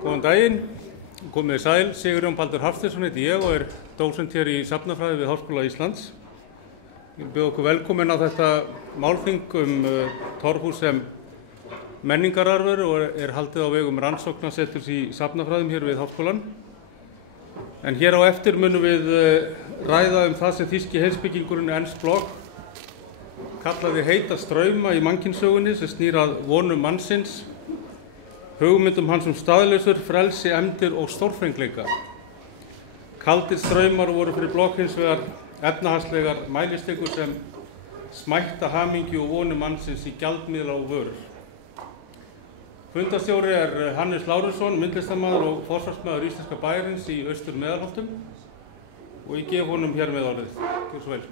Góðan daginn, komið sæl, Sigurjón Baldur Hafsteinsson heiti ég og dósent hér í safnafræði við Háskóla Íslands. Ég bjóð okkur velkomin á þetta málþing torfhús sem menningararfur og haldið á vegum rannsóknarseturs í safnafræðum hér við Háskólann. En hér á eftir munum við ræða það sem þýski heimspekingurinn Ernst Bloch kallaði heita strauma í mannkynssögunni sem snýr að vonum mannsins, hugmyndum hans staðlausur, frelsi, efndir og stórfengleika. Kaldir straumar voru fyrir Bloch hins vegar efnahagslegar mælistikur sem smætta hamingju og vonum mannsins í gjaldmiðla og vörur. Fundarstjóri Hannes Lárusson, myndlistarmaður og forsvarsmaður íslenska bæjarins í Austur-Meðalholtum og ég gef honum hér með orðið. Gjörðu svo vel.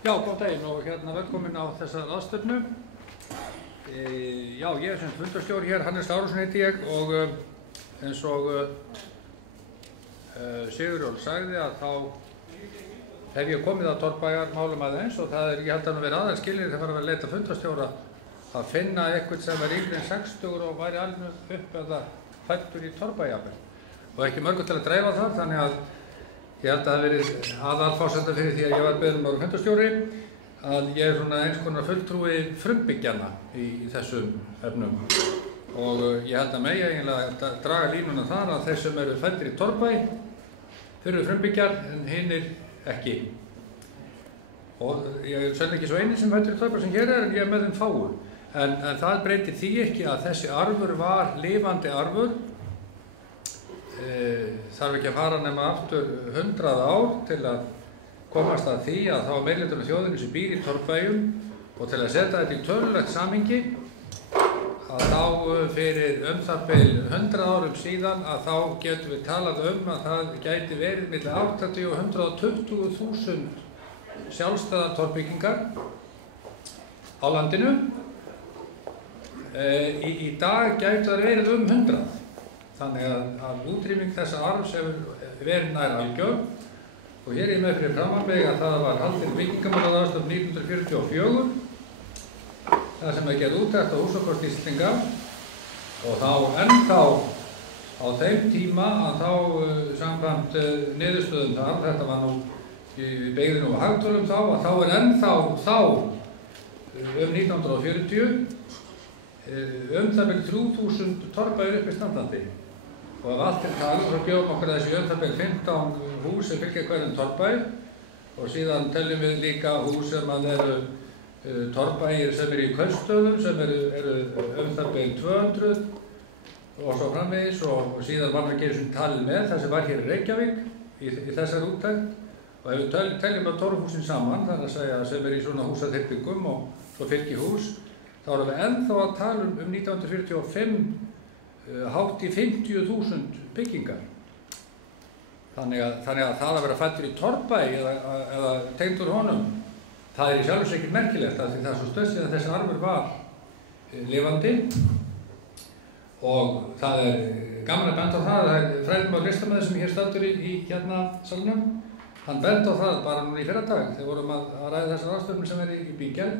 Já, góðan daginn og velkomin á þessa ráðstefnu. Já, ég sem fundarstjóri hér, Hannes Lárusson heiti ég og eins og Sigurjón sagði að þá hef ég komið að torfbæjarmálum aðeins og það ég held að vera aðalskilyrði þegar að leita fundarstjóra að finna eitthvað sem yngri en 60 og væri alveg upp eða fæddur í torfbæjarmál og ekki mörgur til að dreifa þar, þannig að ég held að það hafi verið aðalforsenda fyrir því að ég var beðinn að vera fundarstjóri að ég svona eins konar fulltrúi frumbyggjana í þessum efnum og ég held að megi eiginlega draga línuna þar að þeir sem eru fæddir í torfbæ eru frumbyggjar en hinir ekki. Og ég er sennilega ekki svo eini sem fæddur í torfbæ sem hér en ég með þeim fáu. En það breytir því ekki að þessi arfur var lifandi arfur. Þarf ekki að fara nema aftur 100 ár til að komast að því að þá meirihluti þjóðinni sem býr í torfbæjum og til að setja þetta í tölulegt samhengi að þá fyrir það bil 100 árum síðan að þá getum við talað að það gæti verið milli 80 og 120.000 sjálfstæðar torfbyggingar á landinu. Í dag gæti það verið 100. Þannig að útrýming þessa arfs hefur verið nær algjör og hér með fyrir framan mig að það var haldin byggingamálaráðstefna 1944 það sem gerð úttekt á húsakosti Íslendinga og þá ennþá á þeim tíma að þá samkvæmt niðurstöðum þar, þetta var nú við beygðum nú á hagtölum þá, að þá ennþá þá 1940 það bil 3000 torfbæjur uppi standandi. Og ef allt talið, þá bjóðum okkur þessi það bil 15 hús sem fylgja hverjum torfbæ og síðan teljum við líka hús sem eru torfbæjir sem eru í kaupstöðum sem eru það bil 200 og svo framvegis og síðan var það ekki eins og talið með það sem var hér í Reykjavík í þessar úttekt og ef við teljum að torfhúsin saman, þannig að segja sem eru í svona húsaþyrpingum og svo fylgihús þá erum við ennþá að tala 1945 hátt í 50.000 byggingar. Þannig að það að vera fæddur í torfbæ eða tengdur honum, það í sjálfs ekkert merkilegt af því það svo stöðsið að þessi arfur var lifandi og það gaman að benda á það fræðimaður listamaður sem hér staddur í hérna salnum, hann benda á það bara núna í fyrradag þegar vorum að ræða þessar ráðstefnur sem í bígerð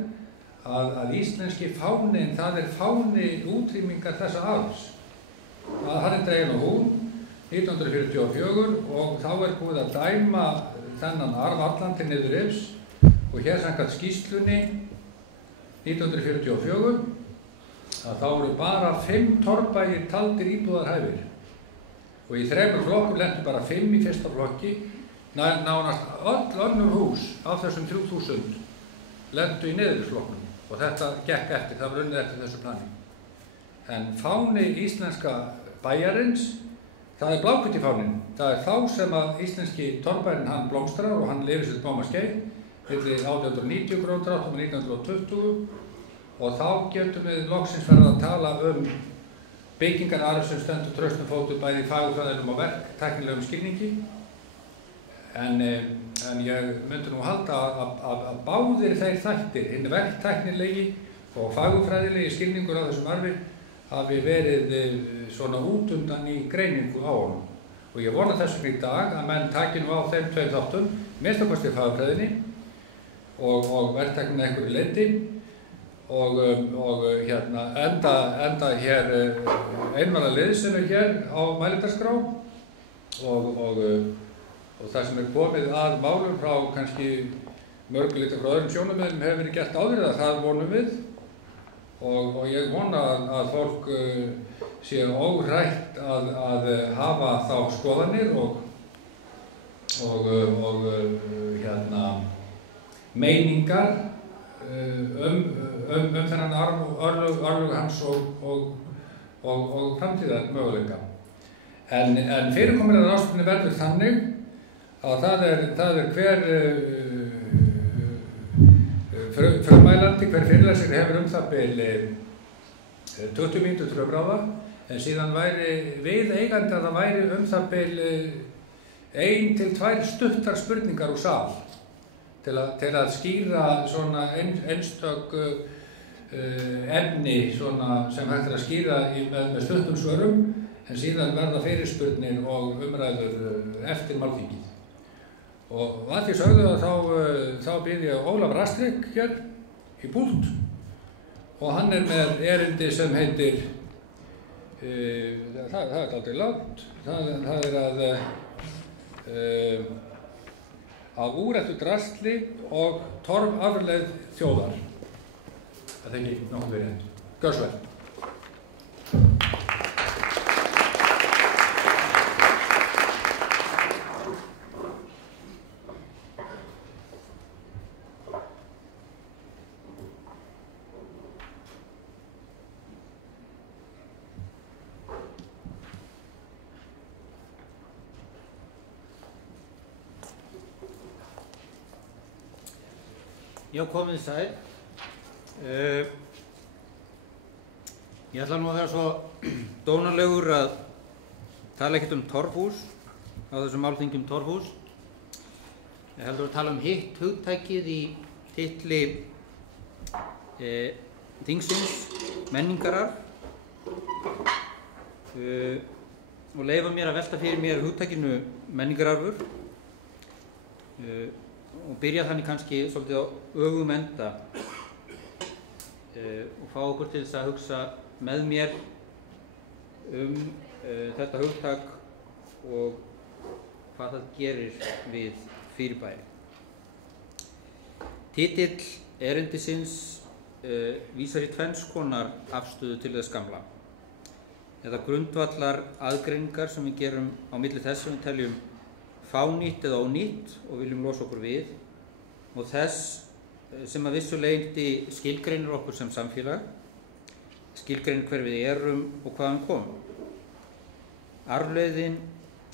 að íslenski fáninn, það fáni útrýmingar þessa arfs. Hann dreginn á hún 1944 og þá búið að dæma þennan arf allan til niðurrifs og hér samkvæmt skýrslunni 1944 að þá voru bara 5 torfbæjir taldir íbúðarhæfir og í 3 flokkum lentu bara 5 í fyrsta flokki nánast öll önnur hús af þessum 3000 lentu í niðurrifsflokknum og þetta gekk eftir, það var unnið eftir þessu plani. En fáni íslenska bæjarins, það bláhvíti fáninn. Það þá sem að íslenski torfbærinn hann blómstrar og hann lifir sér smáma skeið milli 1890 gróðdrátt og 1920 og þá getum við loksins verið að tala byggingararf sem stendur traustum fótum bæði í fagurfræðilegum og verktæknilegum skilningi. En en ég myndi nú halda að báðir þeir þættir, hinn verktæknilegi og fagurfræðilegi skilningur á þessum arfi hafi verið svona útundan í greiningu á honum. Og ég vona þessum í dag að menn taki nú á þeim tveim þáttum, minnst okkar fagurfræðinni og verktækninni einhverju leyti og enda hér einmana liðsinu hér á mælitarskrá og það sem komið að málum frá kannski mörgulítið frá öðrum sjónarmiðum hefur verið gert áður það vonum við og ég vona að fólk sé óhrætt að hafa þá skoðanir og meiningar þennan örlög hans og framtíðar möguleika. En fyrirkomulega ráðstöfuninni verður þannig að það er hver frumælandi, hver fyrirlesari hefur það bil 20 mínútur til að bráða, en síðan væri viðeigandi að það væri það bil 1 til 2 stuttar spurningar úr sal til að skýra svona einstök efni svona sem hægt að skýra með stuttum svörum, en síðan verða fyrirspurnir og umræður eftir málþingið. Og að því sögðu að þá býð ég Ólaf Rastrik hér í púlt og hann með erindi sem heitir, það er aldrei langt, það er að úrrættu drasli og torfarleið þjóðar. Það þekki nokkuð verið hendur. Gjörðu svo vel. Já, komið sæl. Ég ætla nú að vera svo dónalegur að tala ekkert torfhús á þessum málþingi torfhús. Ég heldur að tala hitt hugtækið í titli þingsins, menningararf, og leyfa mér að velta fyrir mér hugtækinu menningararfur og byrja þannig kannski svolítið á öfugum enda og fá okkur til þess að hugsa með mér þetta hugtak og hvað það gerir við fyrirbæri. Titill erindisins vísar í tvenns konar afstöðu til þess gamla, eða grundvallar aðgreiningar sem við gerum á milli þess sem við teljum fánýtt eða ónýtt og viljum losa okkur við, og þess sem að vissuleyti skilgreinir okkur sem samfélag, skilgreinir hver við erum og hvaðan komum. Arfleiðin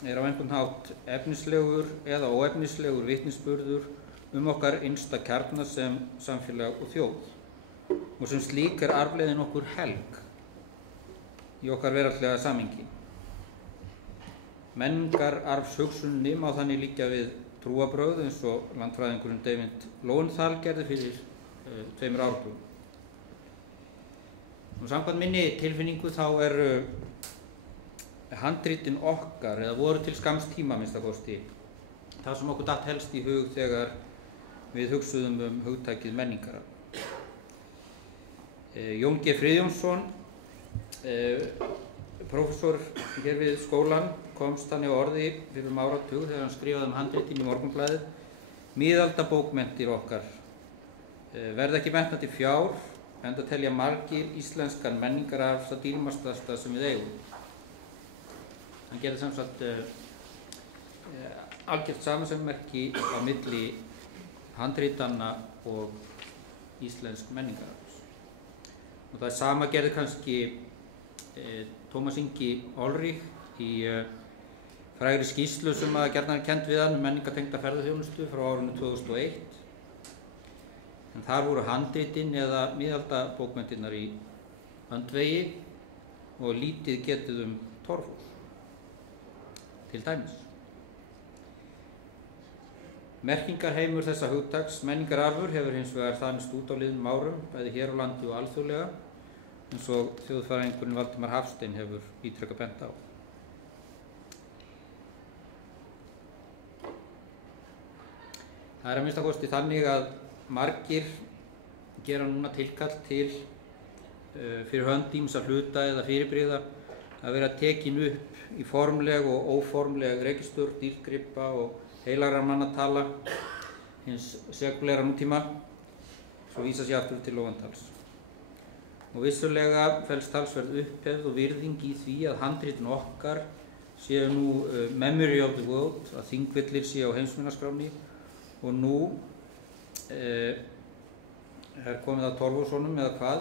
er á einhvern hátt efnislegur eða óefnislegur vitnisburður okkar innsta kjarna sem samfélag og þjóð, og sem slík er arfleiðin okkur helg í okkar veraldlega samhengi. Menningararfshugsuninni má þannig líkja við trúarbrögð eins og landfræðingurinn David Lowenthal gerði fyrir 2 áratugum. Samkvæmt minni tilfinningu þá eru handritin okkar, eða voru til skamms tíma minnsta kosti, það sem okkur datt helst í hug þegar við hugsuðum hugtakið menningararf. Jón G. Friðjónsson, prófessor hér við skólann, komst þannig á orði fyrir áratug þegar hann skrifaði handritin í Morgunblaðið: miðaldabókmenntir okkar verða ekki metnar til fjár, enda telja margir íslenskan menningararf það dýrmætasta sem við eigum. Hann gerði sem sagt algjört samansemmerki á milli handritanna og íslensk menningararfs. Og það sama gerði kannski Tómas Ingi Olrich í frægri skýrslu sem að gjarnan er kennd við hann menningartengda ferðaþjónustu frá árinu 2001. En þar voru handritin eða miðaldabókmenntirnar í öndvegi og lítið getið torfhús, til dæmis. Merkingarheimur þessa hugtaks menningararfur hefur hins vegar þanist út á liðnum árum, bæði hér á landi og alþjóðlega, eins og þjóðfræðingurinn Valdimar Hafstein hefur ítrekað bent á. Það er að minnsta kosti þannig að margir gera núna tilkall til fyrir hönd ýmissa hluta eða fyrirbrigða að vera tekin upp í formleg og óformleg registur, dýrgripa og heilagra mannatala hins sekulæra nútíma, svo vísa sér aftur til lofantals. Og vissulega felst talsverð upphefð og virðing í því að handritin okkar séu nú memory of the world, að þingvellir séu á heimsminjaskráni, og nú er komið að Torfusonum eða hvað,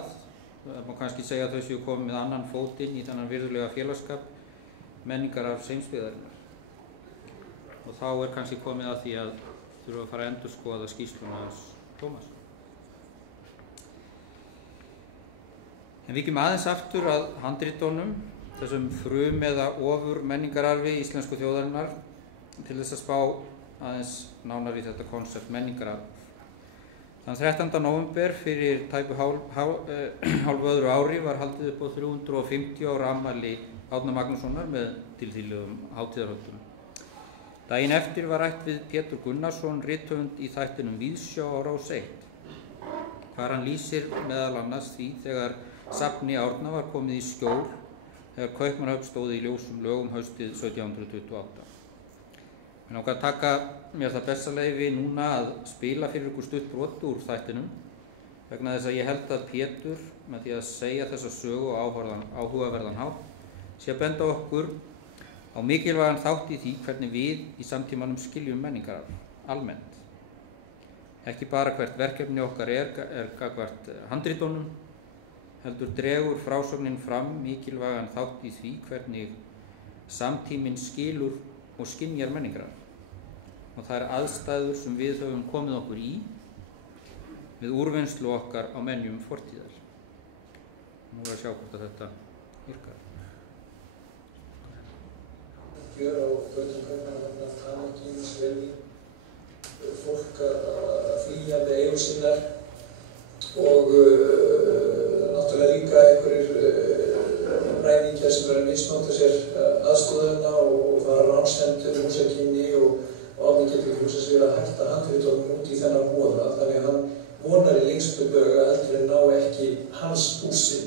það má kannski segja að þau séu komið með annan fótinn í þennan virðulega félagsskap menningararfs heimsbyggðarinnar. Og þá er kannski komið að því að þurfa að fara að endurskoða skýrsluna hans Tómas. En víkjum aðeins aftur að handritunum, þessum frum eða ofur menningararfi íslensku þjóðarinnar, til þess að spá aðeins nánar í þetta konsept menningararf. Þann 13. nóvember fyrir tæpu hálfu öðru ári var haldið upp á 350 ára afmæli Árna Magnússonar með tilþýðlegum hátíðarhöldum. Daginn eftir var rætt við Pétur Gunnarsson, rithöfund í þættinum Víðsjá á Rás 1, hvar hann lýsir meðal annars því þegar safni Árna var komið í skjól þegar Kaupmannahöfn stóð í ljósum lögum haustið 1728. Mér langar að taka mér það bestaleyfi núna að spila fyrir ykkur stutt brot úr þættinum vegna þess að ég held að Pétur, með því að segja þessa sögu og áhugaverðan hátt, sé að benda okkur á mikilvægan þátt í því hvernig við í samtímanum skiljum menningararf almennt. Ekki bara hvert verkefni okkar er gagnvart handritunum, heldur dregur frásögnin fram mikilvægan þátt í því hvernig samtíminn skilur og skynjar menningararf. Og það er aðstæður sem við höfum komið okkur í við úrvinnslu okkar á menjum fortíðar. Nú er að sjá hvort að þetta virkar. Gjör á götum Kaupmannahafnar, Tanakín, Svelgi, fólk að flýja með eigur sinnar og náttúrulega líka einhverjir ræðingjar sem verða að misnota sér aðstöðuna og fara ránsendur, húsakynni og Árni getur ekki hugsað sér að hætta handritunum út í þennan voða, þannig að hann vonar í lengstu böga heldur en ná ekki hans búsi.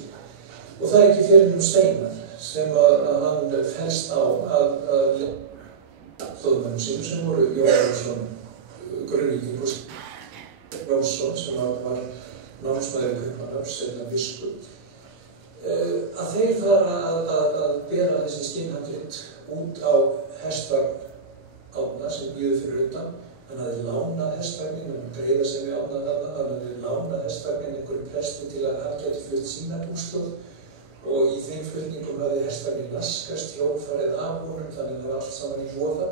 Og það er ekki fyrir Steinar sem að hann fellst á að þjóðmennum sínum sem voru Jón Jónsson, grunnvíking og Jónsson sem var námsmaður í Kaupmannahöfn, seinna biskup, að þeir fara að bera þessi skinnhandrit út á hestvagn Árna sem býður fyrir utan. Hann hafði lánað hestvagnin, hann greiða sem við Árna þarna, hann hafði lánað hestvagnin einhverjum presti til að hann geti flutt sína búslóð og í þeim flutningum hafði hestvagnin laskast, hjólfarið af honum, þannig að það var allt saman í voða.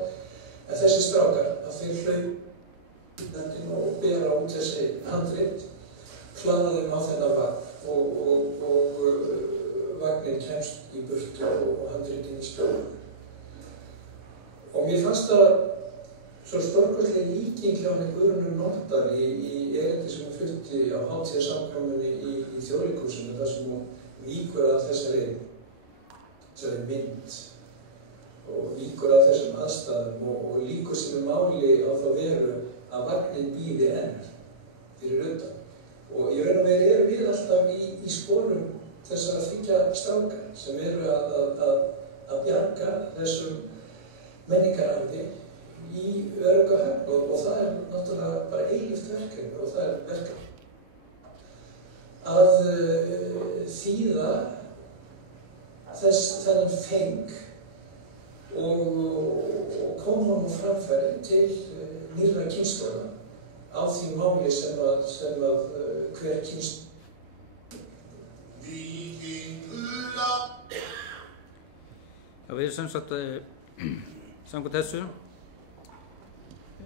En þessi strákar, að þeir hlaup og bera út þessi handrit, hlaða þeim á þennan vagn og vagnin kemst í burtu og handritin í skjólum. Og mér fannst það svo stórkostlega líking hjá henni Guðrúnu Nordal í erindi sem hún flutti á hátíðarsamkomunni í Þjóðleikhúsinu, þar sem hún víkur að þessari mynd og víkur að þessum aðstæðum og líkur sínu máli á þá veru að vagnin bíði enn fyrir utan. Og í raun og veru erum við alltaf í sporum þessara þriggja stráka sem eru að bjarga þessum menningararfi í örugga höfn og það er náttúrulega bara eilíft verkefni og það er verkefni að þýða þennan feng og koma honum á framfæri til nýrra kynslóða á því máli sem að hver kynslóð. Já, við sem sagt samkvæmt þessu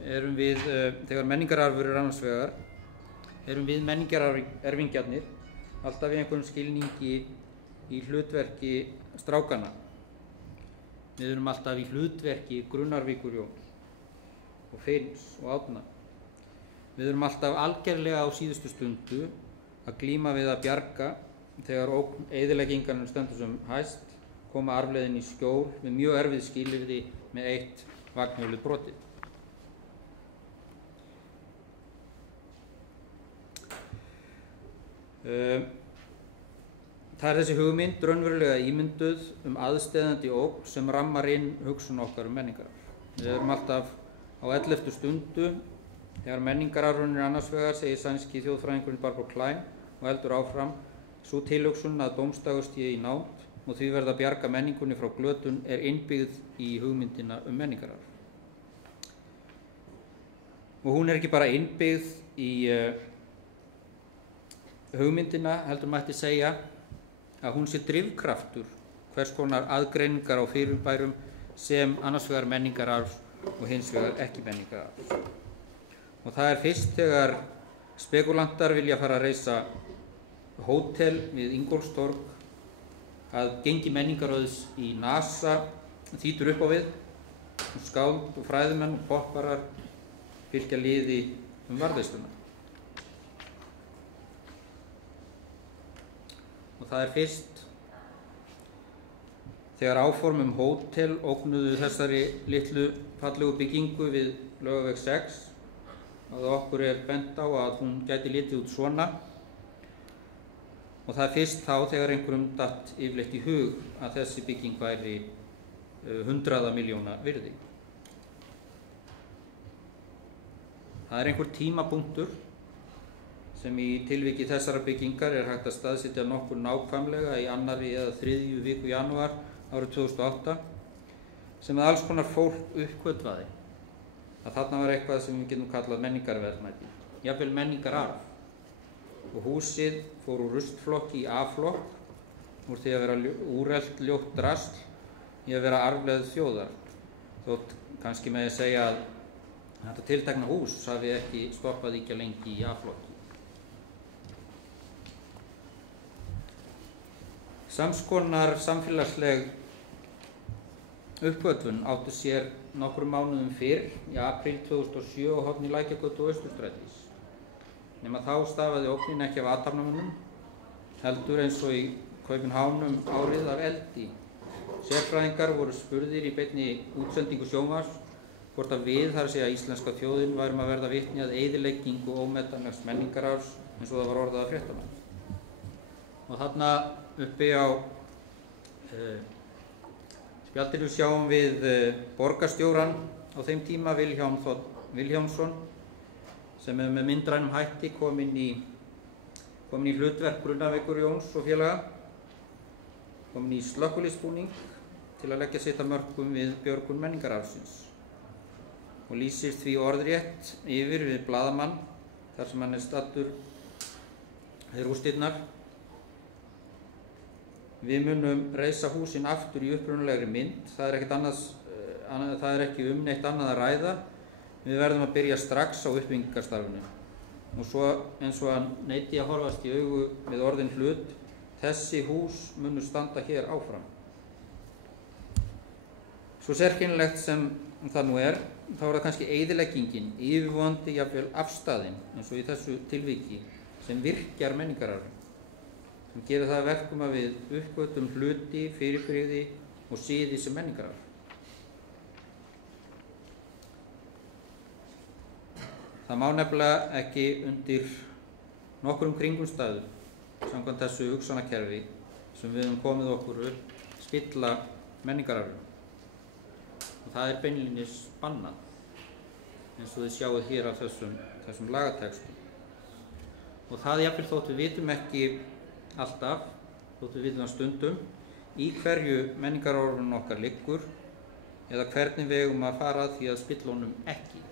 erum við, þegar menningararfur er annars vegar, erum við menningarerfingjarnir alltaf í einhverjum skilningi í hlutverki strákanna. Við erum alltaf í hlutverki Grunnarvíkur Jóns. og Finns og Árna. Við erum alltaf algerlega á síðustu stundu að glíma við að bjarga þegar ógn eyðileggingarinnar stendur sem hæst, koma arfleiðin í skjól með mjög erfið skilyrði með eitt vagnhjólið brotið. Það er þessi hugmynd raunverulega ímynduð aðsteðandi ógn sem rammar inn hugsun okkar menningararf. Við erum alltaf á 11. stundu þegar menningararfurinn annars vegar, segir sænski þjóðfræðingurinn Barbara Klein og heldur áfram: sú tilhugsun að dómstagur stígi í nánd og því verða að bjarga menningunni frá glötun er innbyggð í hugmyndina menningararf. Og hún er ekki bara innbyggð í hugmyndina, heldur mætti segja að hún sé drifkraftur hvers konar aðgreiningar á fyrirbærum sem annars vegar menningararf og hins vegar ekki menningararf. Og það er fyrst þegar spekulantar vilja fara að reisa hótel við Ingólfstorg að gengi menningarauðs í NASA þýtur upp á við og skáld og fræðimenn og popparar fylgja liði varðveisluna. Og það er fyrst þegar áform hótel ógnuðu þessari litlu fallegu byggingu við Laugaveg 6 að okkur er bent á að hún gæti litið út svona, og það er fyrst þá þegar einhverjum datt yfirleitt í hug að þessi bygging væri 100 milljóna virði. Það er einhver tímapunktur sem í tilviki þessara byggingar er hægt að staðsetja nokkur nákvæmlega í 2. eða 3. viku janúar árið 2008, sem að alls konar fólk uppgötvaði að þarna var eitthvað sem við getum kallað menningarverðmæti, jafnvel menningararf. Og húsið fór úr rustflokki í A-flokk, úr því að vera úrelt ljótt drasl í að vera arfleið þjóðar, þótt kannski með að segja að þetta tiltekna hús hafi ekki stoppað ekki lengi í A-flokki. Samskonar samfélagsleg uppgötvun átti sér nokkrum mánuðum fyrr, í apríl 2007 á horni Lækjargötu og Austurstrætis. Nema þá stafaði ógnin ekki af athafnamönnum, heldur eins og í Kaupmannahafn árið af eldi. Sérfræðingar voru spurðir í beinni útsendingu sjónvarps hvort að við, þar að segja íslenska þjóðin, værum að verða vitni að eyðileggingu ómetanlegs menningararfs eins og það var orðað af fréttamann. Og þarna uppi á spjaldinu sjáum við borgarstjóran á þeim tíma, Vilhjálm Þ. Vilhjálmsson, sem er með myndrænum hætti kominn í hlutverk Brunaveikur Jóns og félaga, kominn í slökkviliðsbúning til að leggja sitt af mörkum við björgun menningararfsins og lýsir því orðrétt yfir við blaðamann þar sem hann er staddur við rústirnar: við munum reisa húsin aftur í upprunalegri mynd, það er ekki neitt annað að ræða, við verðum að byrja strax á uppbyggingarstarfinu. Og svo eins og hann neyti að horfast í augu með orðin hlut: þessi hús munu standa hér áfram. Svo sérkennilegt sem það nú er, þá er það kannski eyðileggingin, yfirvofandi jafnvel afstæðin, eins og í þessu tilviki, sem virkjar menningararfinn, sem gerir það að verkum að við uppgötum hluti, fyrirbrigði og siði sem menningararf. Það má nefnilega ekki undir nokkrum kringumstæðum, samkvæmt þessu hugsanakerfi sem við höfum komið okkur upp, spilla menningararfinn. Og það er beinlínis bannað, eins og þið sjáuð hér af þessum lagatextum. Og það jafnvel þótt við vitum ekki alltaf, þótt við vitum það stundum, í hverju menningararfurinn okkar liggur eða hvernig við eigum að fara að því að spilla honum ekki.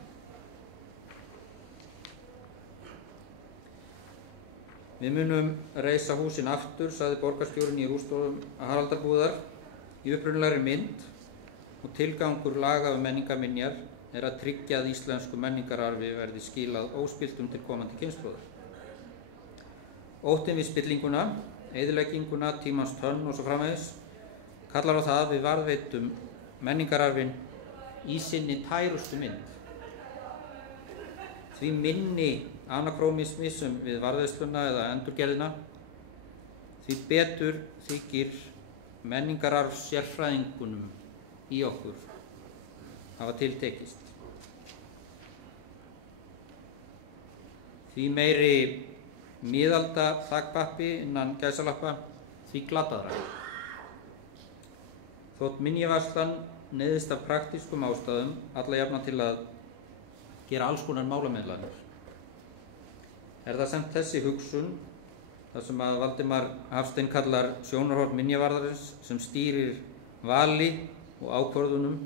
Við munum reisa húsin aftur, sagði borgarstjórinn í rústofum Haraldarbúðar, í upprunalegri mynd, og tilgangur laga menningarminjar er að tryggja að íslensku menningararfi verði skilað óspilltum til komandi kynslóðar. Óttinn við spillinguna, eyðilegginguna, tímans tönn og svo framvegis kallar á það að við varðveitum menningararfinn í sinni tærustu mynd. því minni anakrónismi sem við varðveisluna eða endurgerðina, því betur þykir menningararfs sérfræðingunum í okkur hafa tiltekist. Því meiri miðalda þakpappi innan gæsalappa, því glataðra. Þótt minjavarslan neyðist af praktískum ástæðum alla jafna til að gera alls konar málamiðlanir. Það samt þessi hugsun, það sem að Valdimar Hafstein kallar sjónarhorn minjavarðarins, sem stýrir vali og ákvörðunum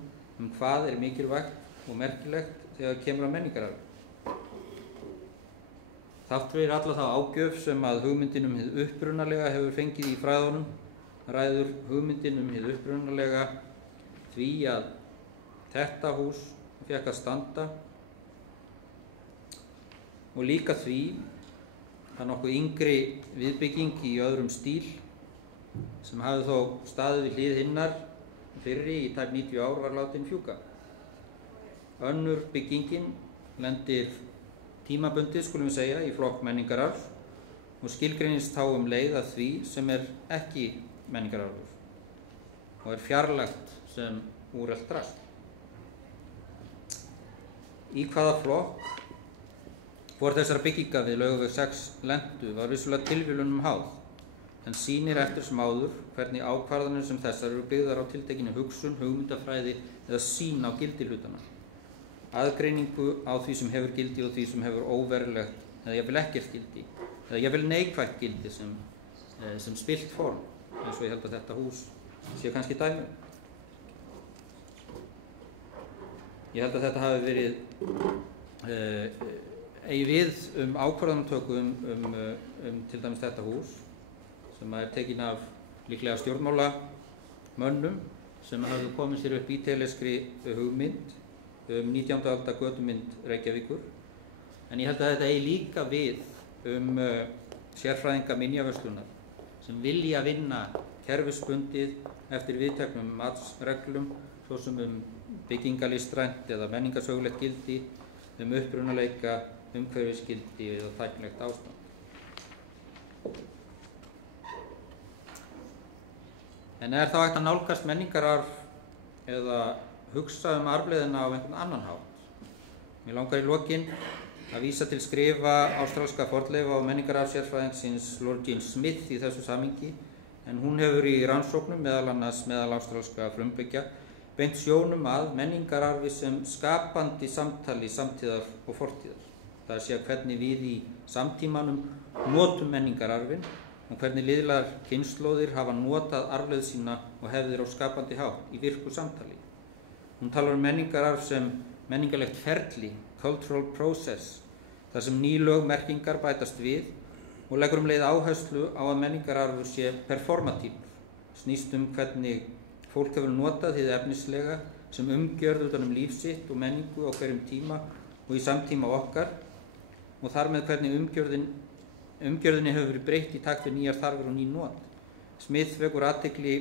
hvað er mikilvægt og merkilegt þegar kemur að menningararfi. Þátt fyrir alla þá ágjöf sem að hugmyndin hið upprunalega hefur fengið í fræðunum, ræður hugmyndin hið upprunalega því að þetta hús fékk að standa og líka því að nokkuð yngri viðbygging í öðrum stíl sem hafði þó staðið við hlið hinnar fyrri í tæp 90 ár var látin fjúka. Önnur byggingin lendir tímabundið, skulum við segja, í flokk menningararfs og skilgreinist þá leið að því sem er ekki menningararfur og er fjarlægt sem úrelt drasl. Í hvaða flokk hvor þessara bygginga við Laugaveg 6 lentu var vissulega tilviljunum háð, en sýnir eftir sem áður hvernig ákvarðanir sem þessar eru byggðar á tiltekinni hugsun, hugmyndafræði eða sýn á gildi hlutana. Aðgreiningu á því sem hefur gildi og því sem hefur óverulegt eða jafnvel ekkert gildi, eða jafnvel neikvætt gildi sem spillt form, eins og ég held að þetta hús sé kannski dæmi. Ég held að þetta hafi verið eigi við ákvarðanatöku til dæmis þetta hús sem er tekin af líklega stjórnmálamönnum sem hafðu komið sér upp ítaleskri hugmynd 19. aldar götumynd Reykjavíkur, en ég held að þetta eigi líka við sérfræðinga minjavörslunar sem vilja vinna kerfisbundið eftir viðteknum matsreglum, svo sem byggingalistrænt eða menningarsögulegt gildi, upprunaleika, umhverfisgildi eða tæknilegt ástand. En er þá hægt að nálgast menningararf eða hugsa arfleiðina á einhvern annan hátt? Mér langar í lokin að vísa til skrifa ástralska fornleifa og menningararfsérfræðingsins Lord James Smith í þessu samhengi, en hún hefur í rannsóknum meðal annars meðal ástralska frumbyggja beint sjónum að menningararfi sem skapandi samtali samtíðar og fortíðar. Það sé að hvernig við í samtímanum notum menningararfin og hvernig liðlar kynslóðir hafa notað arfleið sína og hefðir á skapandi hátt í virku samtali. Hún talar menningararf sem menningarlegt ferli, cultural process, þar sem ný lögmerkingar bætast við og leggur leið áherslu á að menningararfur sé performatífur, snýst hvernig fólk hefur notað hið efnislega sem umgjörð utan líf sitt og menningu á hverjum tíma og í samtíma okkar, og þar með hvernig umgjörðinni hefur verið breytt í takt við nýjar þarfir og ný not. Smith vekur athygli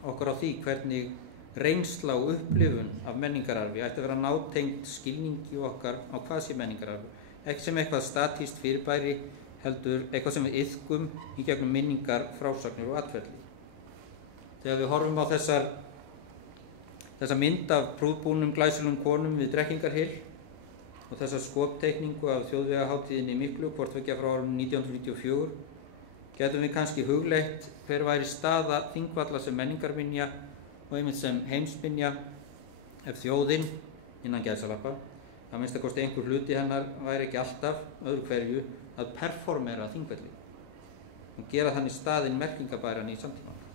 okkar á því hvernig reynsla og upplifun af menningararfi ætti að vera nátengt skilningi okkar á hvað sé menningararfi, ekki sem eitthvað statískt fyrirbæri, heldur eitthvað sem við iðkum í gegnum minningar, frásagnir og atferli. Þegar við horfum á þessa mynd af prúðbúnum glæsilegum konum við Drekkingarhyl og þessa skopteikningu af þjóðvegahátíðinni miklu, hvort tveggja frá árinu 1994, getum við kannski hugleitt hver væri staða Þingvalla sem menningarminja og einmitt sem heimsminja ef þjóðin, innan gæsalappa, að minnsta kosti einhver hluti hennar væri ekki alltaf, öðru hverju, að performera Þingvelli og gera þannig staðinn merkingabæran í samtímanum.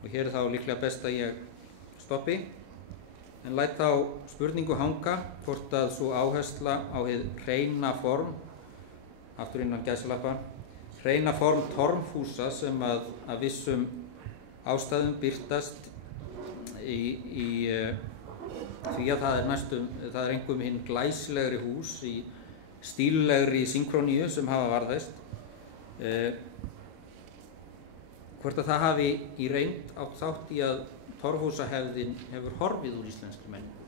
Og hér er þá líklega best að ég stoppi, en læt þá spurningu hanga hvort að svo áhersla á hið hreina form, aftur innan gæsalappa, hreina form torfhúsa sem að vissum ástæðum birtast í því að það er einhverjum hinn glæsilegri hús í stíllegri synkroníu sem hafa varðveist, hvort að það hafi í reynd átt þátt í að torfhúsahefðin hefur horfið úr íslenskri menningu.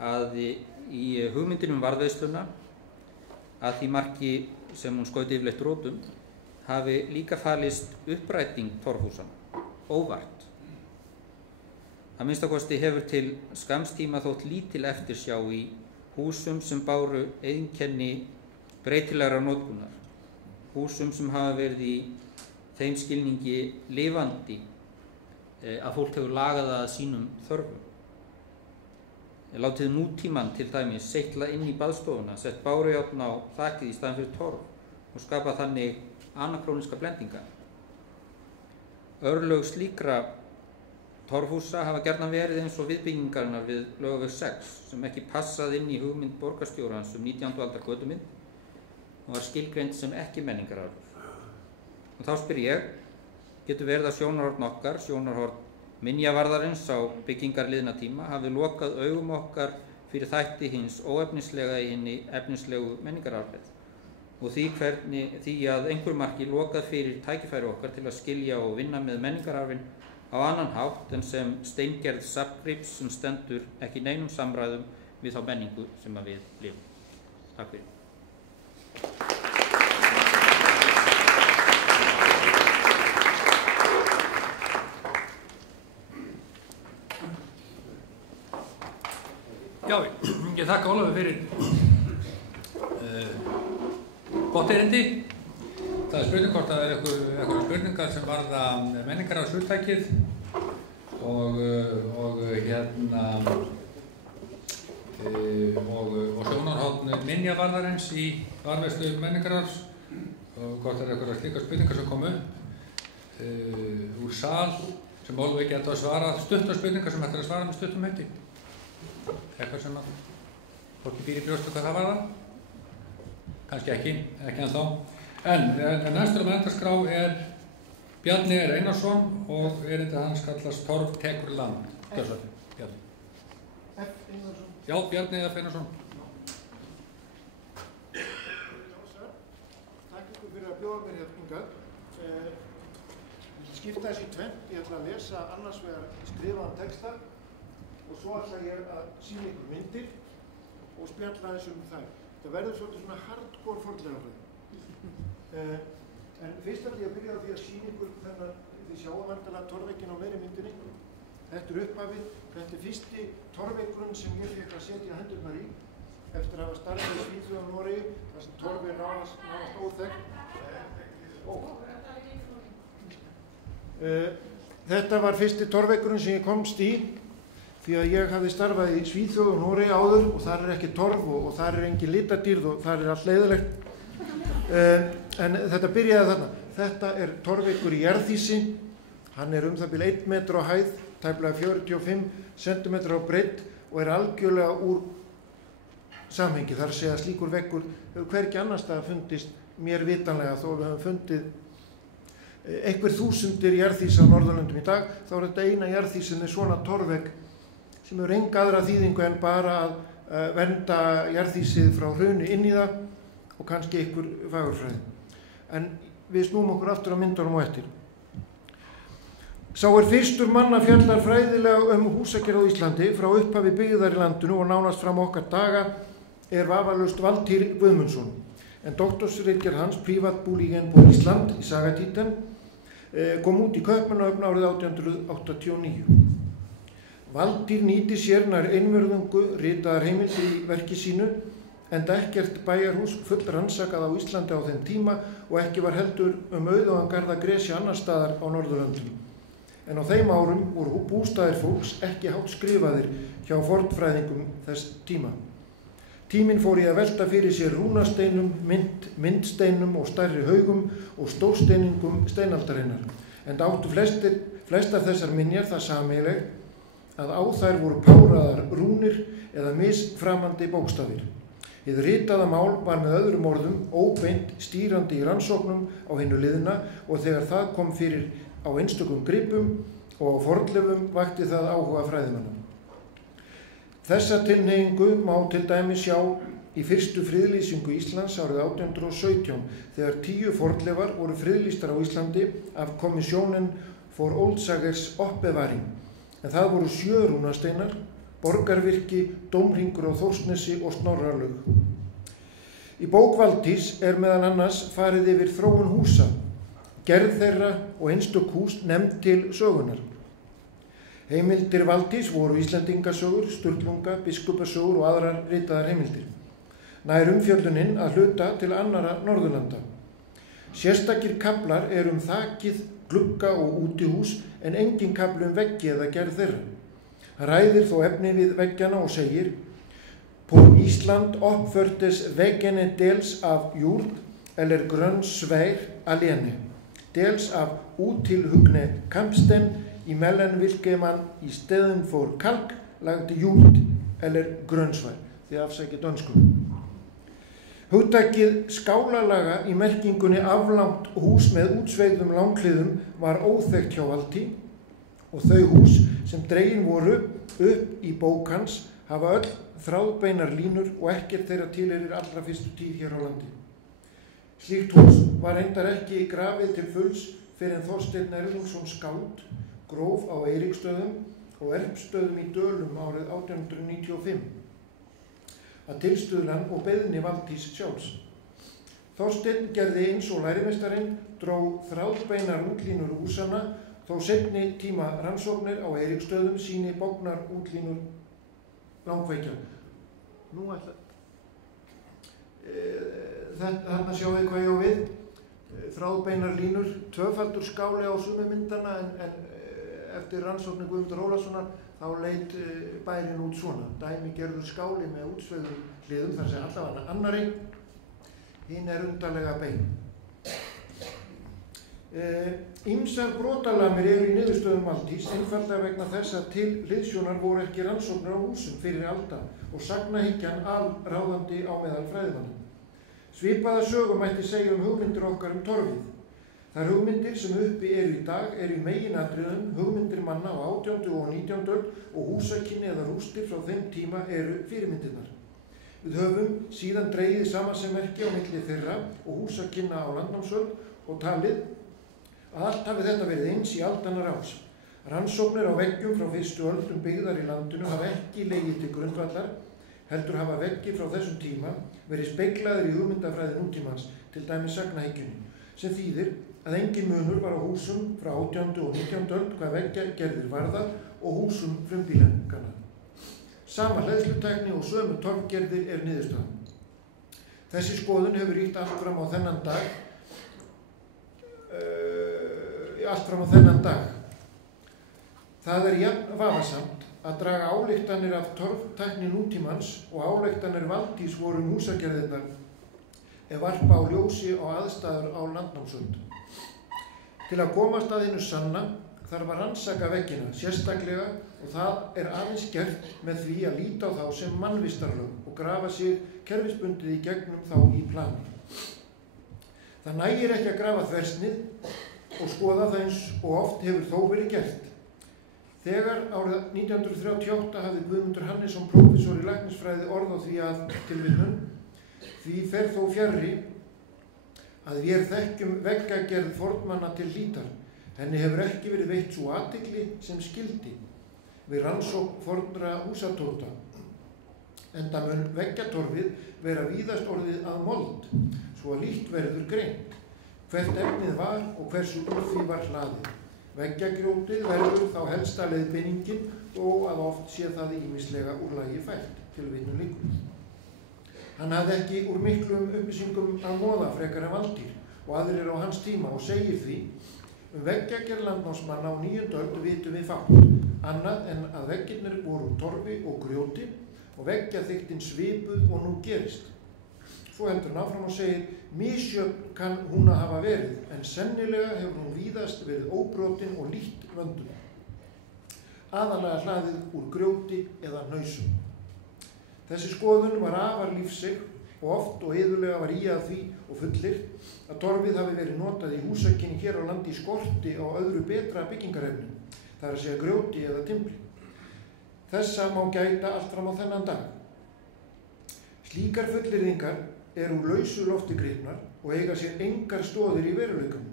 að í hugmyndinum varðveisluna að því marki sem hún skaut yfirleitt rótum hafi líka falist uppræting torfhúsanna, óvart. Að minnstakosti hefur til skamstíma þótt lítil eftirsjá í húsum sem báru einkenni breytilegra notkunar, húsum sem hafa verið í þeim skilningi lifandi að fólk hefur lagað það að sínum þörfum. Látið nútímann til dæmis seytla inn í baðstofuna, sett bárujárn á þakið í staðinn fyrir torf og skapa þannig anakróniska blendingar. Örlög slíkra torfhúsa hafa gjarnan verið eins og viðbyggingarinnar við Laugaveg 6 sem ekki passað inn í hugmynd borgarstjórans 19. aldar götumynd og var skilgreind sem ekki menningararfur. Og þá spyr ég, getur verið að sjónarhorn okkar, sjónarhorn minjavarðarins á byggingarliðna tíma hafi lokað augum okkar fyrir þætti hins óefnislega í hinni efnislegu menningararfleið og því að einhver marki lokað fyrir tækifæri okkar til að skilja og vinna með menningararfin á annan hátt en sem steingerð safngrips sem stendur ekki í neinum samræðum við þá menningu sem við lifum. Takk fyrir. Já, ég þakka Ólafi fyrir gott erindi. Það er spurning hvort að það er einhverjar spurningar sem varða menningararfshugtakið og sjónarhorn minjavarðarins í varðveislu menningararfs og hvort það er einhverjar slíkar spurningar sem komu úr sal sem Ólafi geta að svara, stuttar spurningar sem hægt er að svara með stuttum hætti. Eitthvað sem að fólki býr í brjóstu hvað það var það? Kannski ekki ennþá. En næstur á menntaskrá er Bjarni R. Einarsson og erindi hans kallast Torf tekur land. Bjarni. F. Einarsson. Já, Bjarni F. Einarsson. Takk ykkur fyrir að bjóða mér hingað. Skipta þessi tvennt. Ég ætla að lesa annars vegar skrifaðan texta og svo ætla ég að sýna ykkur myndir og spjalla þess þær. Það verður svolítið svona hardcore fornleifafræði. En fyrst ætla ég að byrja á því að sýna ykkur þennan, þið sjáum vandalega torfvegginn á meiri myndinni. Þetta er upphafið, þetta er fyrsti torfveggrunn sem ég fékk að setja hendurnar í eftir að hafa starfað í Svíþjóð og Noregi, þar sem torf er nánast óþekkt. Þetta var fyrsti torfveggrunn sem ég komst í því að ég hafði starfað í Svíþjóð og Noregi áður og þar er ekki torf og þar er engin litadýrð og þar er allt leiðilegt. En þetta byrjaði þarna. Þetta er torfveggur í jarðhýsi. Hann er það bil 1 metr á hæð, tæplega 45 cm á breidd og er algjörlega úr samhengi. Þar sé að slíkur veggur hefur hvergi annars staðar fundist mér vitanlega þó við höfum fundið einhver þúsundir jarðhýsa á Norðurlöndum í dag, þá er þetta eina jarðhýsi með svona torfvegg sem hefur enga aðra þýðingu en bara að vernda jarðhýsið frá hruni inn í það og kannski einhver fagurfræði. En við snúum okkur aftur á myndunum og eftir. Sá er fyrstur manna fjallar fræðilega húsagerð á Íslandi frá upphafi byggðar í landinu og nánast fram okkar daga er vafalaust Valtýr Guðmundsson. En doktorsritgerð hans, Privatboligen på Ísland í Sagatiden, kom út í Kaupmannahöfn árið 1889. Valtýr nýti sér nær einvörðungu ritaðar heimildir í verki sínu, enda ekkert bæjarhús full rannsakað á Íslandi á þeim tíma og ekki var heldur auðugan garða gresi annar staðar á Norðurlöndum. En á þeim árum voru bústaðir fólks ekki hátt skrifaðir hjá fornfræðingum þess tíma. Tíminn fór í að velta fyrir sér rúnasteinum, myndsteinum og stærri haugum og stórsteiningum steinaldarinnar. En áttu flestar þessar minjar það sameiginlegt að á þær voru páraðar rúnir eða misframandi bókstafir. Hið ritaða mál var með öðrum orðum óbeint stýrandi í rannsóknum á hinu liðna og þegar það kom fyrir á einstökum gripum og á fornleifum vakti það áhuga fræðimanna. Þessa tilhneigingu má til dæmis sjá í fyrstu friðlýsingu Íslands árið 1817 þegar 10 fornleifar voru friðlýstar á Íslandi af Kommissionen for Oldsagers Opbevaring. En það voru 7 rúnasteinar Borgarvirki, Dómhringur á Þórsnesi og Snorralaug. Í bók Valdís meðal annars farið yfir þróun húsa, gerð þeirra og einstök hús nefnd til sögunar. Heimildir Valdís voru Íslendingasögur, Sturlunga, biskupasögur og aðrar ritaðar heimildir. Nær umfjöllunin að hluta til annarra Norðurlanda. Sérstakir kaflar þakið, glugga og útihús en engin kafli veggi eða gerð þeirra. Hann ræðir þó efni við veggjana og segir: På Ísland uppförtes veggene dels af jord eller grønnsvær alene, dels af utilhugne kampsten imellem hvilke man í stedet for kalk lagði jord eller grønnsvær. Þið afsækið dönsku. Hugtakið skálalaga í merkingunni aflangt hús með útsveigðum langhliðum var óþekkt hjá Valtý og þau hús sem dregin voru upp í bók hans hafa öll þráðbeinar línur og ekkert þeirra tilheyrir allra fyrstu tíð hér á landi. Slíkt hús var reyndar ekki grafið til fulls fyrr en Þorsteinn Erlingsson skáld gróf á Eiríksstöðum og Erpsstöðum í Dölum árið 1895. Að tilstuðlan og beiðni Valdís sjálfs. Þorsteinn gerði eins og lærimeistarinn, dró þráðbeinar útlínur húsanna, þó seinni tíma rannsóknir á Eiríksstöðum sýni bognar útlínur langveikja. Nú ætla... Þarna sjáum við hvað ég á við. Þráðbeinar línur, tvöfaldur skáli á sumu myndana en eftir rannsóknir Guðmundar Ólafssonar þá leit bærinn út svona. Dæmi gerður skáli með útsveigðum hliðum, þar sem allavega annari, hinn undarlega bein. Ýmsar brotalamir eru í niðurstöðum Valdís, einfaldlega vegna þess að til hliðsjónar voru ekki rannsóknir á húsum fyrir alda og sagnahyggjan alráðandi á meðal fræðimanna. Svipaða sögu mætti segja hugmyndir okkar torfið. Þær hugmyndir sem uppi eru í dag eru í meginatriðum hugmyndir manna á 18. og 19. öld og húsakynni eða rústir frá þeim tíma eru fyrirmyndirnar. Við höfum síðan dregið samansemmerki á milli þeirra og húsakynna á landnámsöld og talið að allt hafi þetta verið eins í aldanna rás. Rannsóknir á veggjum frá fyrstu öldum byggðar í landinu hafa ekki legið til grundvallar, heldur hafa veggir frá þessum tíma verið speglaðir í hugmyndafræði nútímans, til dæmis sagnahyggjunni, sem þýðir að engin munur var á húsum frá 18. og 19. öld hvað vegggerðir varðar og húsum frumbýlingana. Sama hleðslutækni og sömu torfgerðir niðurstaðan. Þessi skoðun hefur ýtt allt fram á þennan dag. Það jafn vafasamt að draga ályktanir af torftækni nútímans og ályktanir Valdís voru húsagerðirnar ef varpa á ljósi á aðstæður á landnámsöld. Til að komast að hinu sanna þarf að rannsaka veggina sérstaklega og það aðeins gert með því að líta á þá sem mannvistarlög og grafa sig kerfisbundið í gegnum þá í plani. Það nægir ekki að grafa þversnið og skoða það eins og oft hefur þó verið gert. Þegar árið 1938 hafði Guðmundur Hannesson prófessor í læknisfræði orð á því að tilvitnun: Því fer þó fjarri að vér þekkjum veggagerð fornmanna til hlítar. Henni hefur ekki verið veitt sú athygli sem skyldi við rannsókn fornra húsatóta. Enda mun veggjatorfið vera víðast orðið að mold, svo að lítt verður greint hvert efnið var og hversu úr því var hlaðið. Veggjagrjótið verður þá helsta leiðbeiningin og að oft sé það ýmislega úr lagi fært, tilvitnun lýkur. Hann hafði ekki úr miklum upplýsingum að moða frekar en Valtýr og aðrir á hans tíma og segir því: veggjagerð landnámsmanna á 9. öld vitum við fátt, annað en að veggirnir voru torfi og grjóti og veggjaþykktin svipuð og nú gerist. Svo heldur hann áfram og segir: misjöfn kann hún að hafa verið, en sennilega hefur hún víðast verið óbrotin og lítt vöndum. Aðalega hlaðið úr grjóti eða hnausum. Þessi skoðun var afar lífseig og oft og iðulega var í að því og fullyrt að torfið hafi verið notað í húsakynni hér á landi í skorti á öðru betra byggingarefni, það að segja grjóti eða timbri. Þessa má gæta allt fram á þennan dag. Slíkar fullyrðingar úr lausu lofti gripnar og eiga sér engar stoðir í veruleikanum.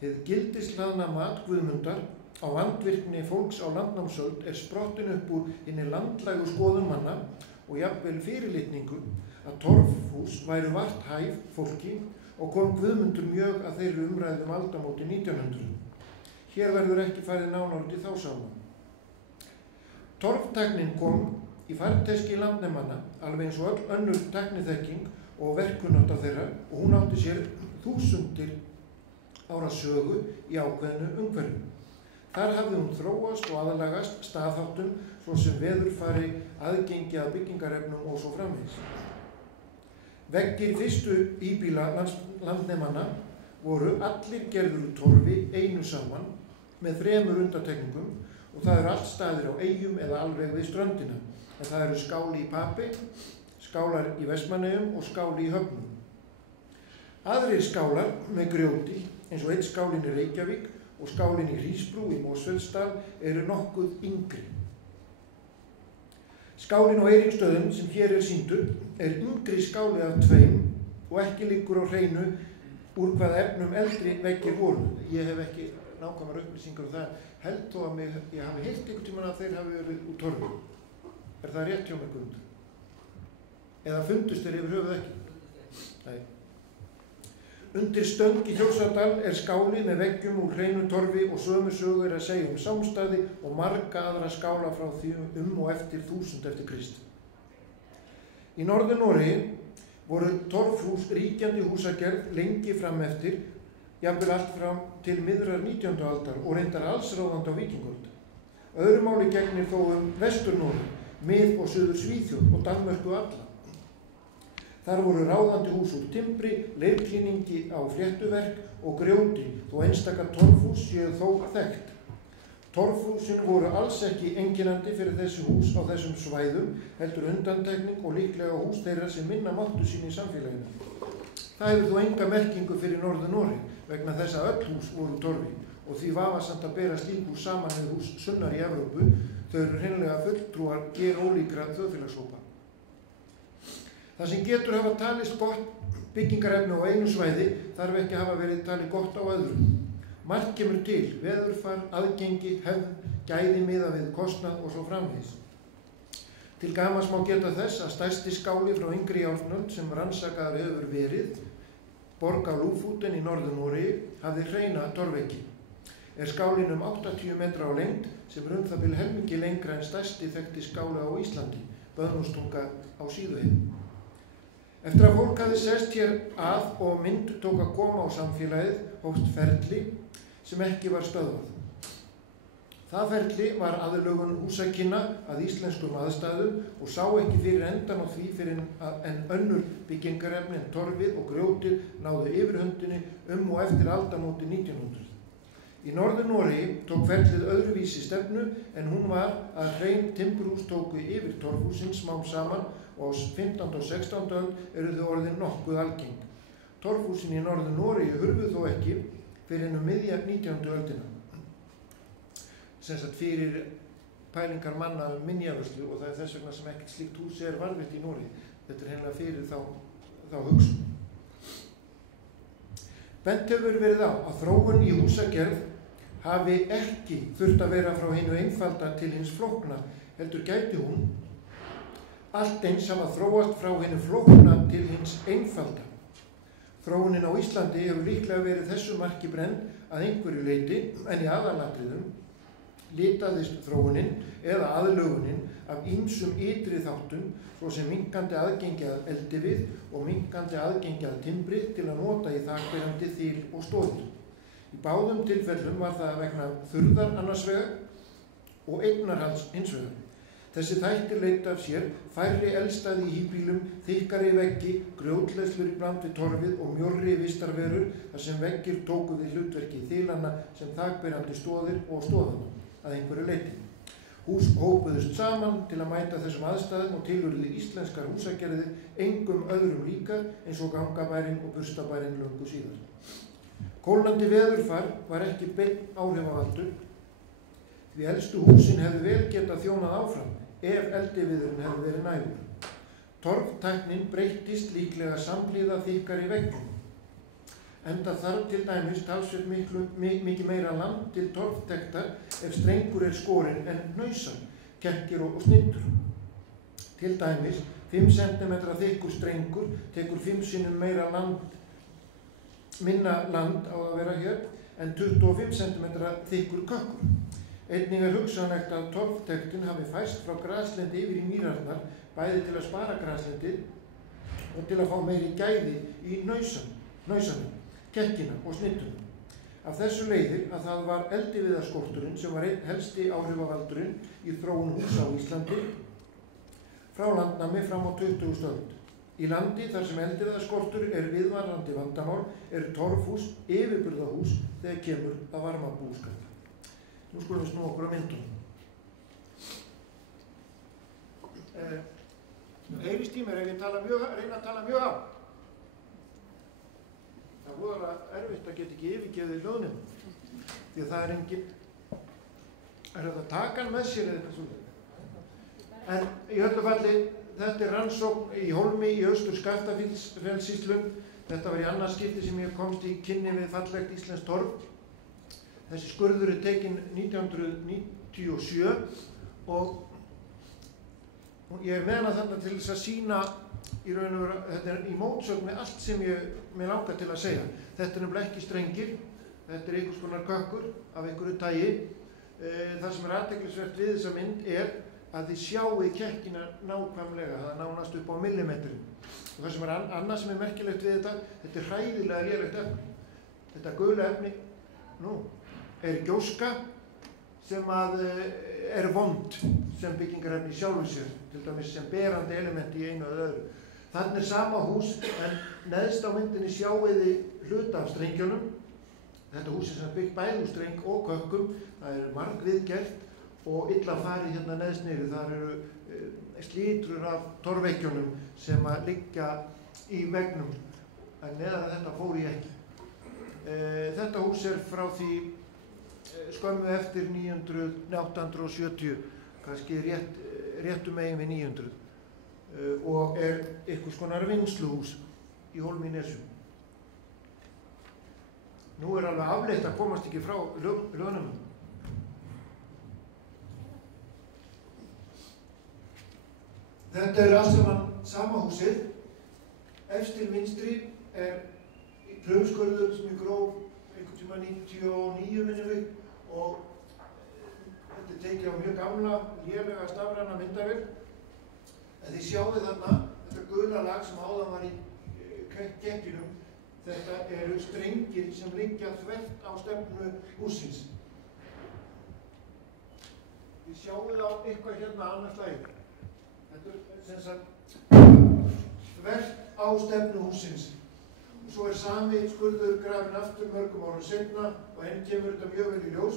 Hið gildislaðna mat Guðmundar á vandvirkni fólks á landnámsöld sprottin upp úr hinni landlægu skoðun manna og jafnvel fyrirlitningu að torfhús væru vart hæf fólki og kom Guðmundur mjög að þeirri umræðum aldamóti 1900. Hér verður ekki farið nánar út í þá sáma. Torftæknin kom í farteski landnemanna alveg eins og öll önnur tækniþekking og verkunnátta þeirra og hún átti sér þúsundir ára sögu í ákveðnu umhverfi. Þar hafði hún þróast og aðlagast staðháttum svo sem veðurfari, aðgengi að byggingarefnum og svo framvegis. Veggir fyrstu íbýla landnemanna voru allir gerður úr torfi einu saman með 3 undantekningum og það eru allt staðir á eyjum eða alveg við ströndina. En það eru skáli í Papey, skálar í Vestmannaeyjum og skáli í Höfnum. Aðrir skálar með grjóti eins og einn skálinn í Reykjavík og skálinn í Hrísbrú í Mosfellsdal eru nokkuð yngri. Skálinn á Eiríksstöðum sem hér sýndur yngri skáli af 2 og ekki liggur á hreinu úr hvaða efnum eldri veggir voru. Ég hef ekki nákvæmar upplýsingar það, held þó að ég hafi heyrt einhvern tímann að þeir hafi verið úr torfi. Er það rétt hjá mig, Guðmundur? Eða fundust þeir yfir höfuð ekki? Nei. Undir Stöng í Þjórsárdal skáli með veggjum úr hreinu torfi og sömu sögu að segja Sámstaði og marga aðra skála frá því og eftir 1000 eftir Krist. Í Norður-Noregi voru torfhús ríkjandi húsagerð lengi fram eftir, jafnvel allt fram til miðrar 19. aldar og reyndar allsráðandi á víkingöld. Öðru máli gegnir þó Vestur-Noregi, Mið- og Suður-Svíþjóð og Danmörku alla. Þar voru ráðandi hús úr timbri, leirklíningi á fléttuverk og grjóti, þó einstaka torfhús séu þó þekkt. Torfhúsin voru alls ekki einkennandi fyrir þessi hús á þessum svæðum, heldur undantekning og líklega hús þeirra sem minna máttu sín í samfélaginu. Það hefur þó enga merkingu fyrir Norður-Noregi vegna þess að öll hús voru torfi og því vafasamt að bera slík hús saman með hús sunnar í Evrópu. Þau eru hreinlega fulltrúar gerólíkra þjóðfélagshópa. Það sem getur hafa talist gott byggingarefni á einu svæði þarf ekki hafa verið talið gott á öðrum. Margt kemur til, veðurfar, aðgengi, hefð, gæði miðað við kostnað og svo framvegis. Til gamans má geta þess að stærsti skáli frá yngri járnöld sem rannsakaður hefur verið, borg á Lúfúten í Norður-Noregi, hafði hreina torfveggi. Skálinn 80 metra á lengd sem það bil helmingi lengra en stærsti þekkti skáli á Íslandi, Böðnungstunga á Síðuheiði. Eftir að fólk hafði sest hér að og mynd tók að koma á samfélagið, hófst ferli sem ekki var stöðvað. Það ferli var aðlögun húsakynna að íslenskum aðstæðum og sá ekki fyrir endan á því fyrir en önnur byggingarefni en torfið og grjótið náðu yfirhöndinni og eftir aldamóti 1900. Í Norður-Noregi tók ferlið öðruvísi stefnu en hún var að hrein timburhús tóku yfir torfhúsin smám saman og á 15. og 16. öld eru þau orðin nokkuð algeng. Torfhúsin í Norður-Noregi hurfu þó ekki fyrir miðja 19. öldina. Sem sagt fyrir pælingar manna minjavörslu og það þess vegna sem ekkert slíkt hús varðveitt í Noregi. Þetta hreinlega fyrir þá hugsun. Bent hefur verið á að þróun í húsagerð hafi ekki þurft að vera frá hinu einfalda til hins flókna, heldur gæti hún allt eins hafa þróast frá hinu flókna til hins einfalda. Þróunin á Íslandi hefur líklega verið þessu marki brennd að einhverju leyti en í aðalatriðum litaðist þróunin eða aðlögunin af ýmsum ytri þáttum svo sem minnkandi aðgengi að eldivið og minnkandi aðgengi að timbri til að nota í þakberandi þil og stóð. Í báðum tilfellum var það vegna þurrðar annars vegar og eignarhalds hins vegar. Þessi þættir leiddu af sér færri elstæði í híbýlum, þykkari veggi, grjótleiðslur í bland við torfið og mjórri vistarverur þar sem veggir tóku við hlutverki þilanna sem þakberandi stóðir og stóðana að einhverju leyti. Hús hópuðust saman til að mæta þessum aðstæðum og tilurði íslenskar húsagerðir engum öðrum líkar eins og gangabærin og burstabærin löngu síðar. Kólnandi veðurfar var ekki beinn áhrifavaldur því elstu húsin hefðu vel getað þjónað áfram ef eldiviðurinn hefði verið nægur. Torftæknin breyttist líklega samhliða þykkari veggjum. enda þarf til dæmis talsvert mikið meira land til torftektar ef strengur skorinn en hnausar, kekkir og snittur. Til dæmis 5 cm þykkur strengur tekur 5 sinnum minna land á að vera hér en 25 cm þykkur kökkur. Einnig hugsanlegt að torftektin hafi færst frá graslendi yfir í mýrarnar, bæði til að spara graslendið og til að fá meiri gæði í hnausanum, kekkina og snittuna. Af þessu leiðir að það var eldiviðarskorturinn sem var einn helsti áhrifavaldurinn í þróun húsa á Íslandi frá landnámi fram á 20. öld. Í landi þar sem eldiviðarskortur viðvarandi vandamál torfhús yfirburðahús þegar kemur að varmabúskap. Nú skulum við snúa okkur á myndunum. Heyrist í mér ef ég reyna að tala mjög á. Það voru erfitt að geta ekki yfirgefið hljóðnum, því að það engin, þetta taka hann með sér eða eitthvað svona. En í öllu falli, þetta rannsókn í Hólmi í Austur-Skaftafellssýslu. Þetta var í annað skipti sem ég komst í kynni við fallegt íslenskt torf. Þessi skurður tekinn 1997 og ég með hana þarna til þess að sýna í raun og veru, þetta í mótsögn með allt sem mér langar til að segja. Þetta nefnilega ekki strengir, þetta einhvers konar kökkur af einhverju tagi. Það sem athyglisvert við þessa mynd að þið sjáið kekkina nákvæmlega, það nánast upp á millimetrin. Og það sem annað sem merkilegt við þetta hræðilega lélegt efni. Þetta gula efni, gjóska sem vond sem byggingarefni í sjálfu sér, til dæmis sem berandi element í einu eða öðru. Þannig sama hús, en neðst á myndinni sjáið þið hluta af strengjónum. Þetta hús sem byggt bæði úr streng og kökkum, það margviðgert og illa farið hérna neðst niður. Það slítrur af torfveggjónum sem liggja í veggnum, en neðan að þetta fór ég ekki. Þetta hús frá því skömmu eftir 870, kannski réttu megin við 900 og einhvers konar vinnsluhús í Hólmi í Nesjum. Nú alveg afleitt að komast ekki frá hljóðnum. Þetta allt saman sama húsið. Efst til vinstri pröfskurður sem gróf einhvern tíma 99 minnum við og þetta tekið á mjög gamla, lélega stafræna myndavél. En þið sjáið þarna þetta gula lag sem áðan var í kekkinum. Þetta eru strengir sem liggja þvert á stefnu hússins. Þið sjáið á eitthvað hérna annars slagið. Þetta sem sagt þvert á stefnu hússins. Svo sami skurður grafinn aftur mörgum árum seinna og enn kemur þetta mjög vel í ljós.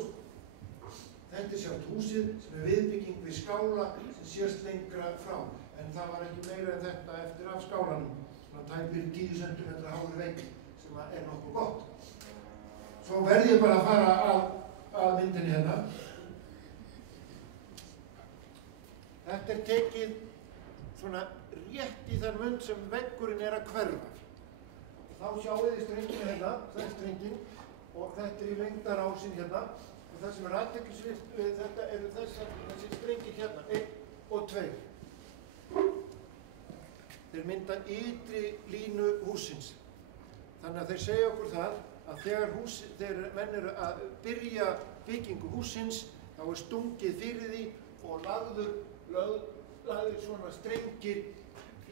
Þetta sjálft húsið sem viðbygging við skála sem sést lengra frá. En það var ekki meira en þetta eftir af skálanum. Svona tæpir 10 cm hár vegg sem nokkuð gott. Svo verð ég bara að fara að myndinni hérna. Þetta tekið svona rétt í þann mund sem veggurinn að hverfa. Þá sjáið þið strengina hérna, það strengin og þetta í lengdarásinn hérna. Og það sem athyglisvert við þetta eru þessi strengir hérna, 1 og 2. Þeir mynda ytri línu hússins. Þannig að þeir segja okkur það að þegar menn eru að byrja byggingu hússins, þá stungið fyrir því og lagður svona strengir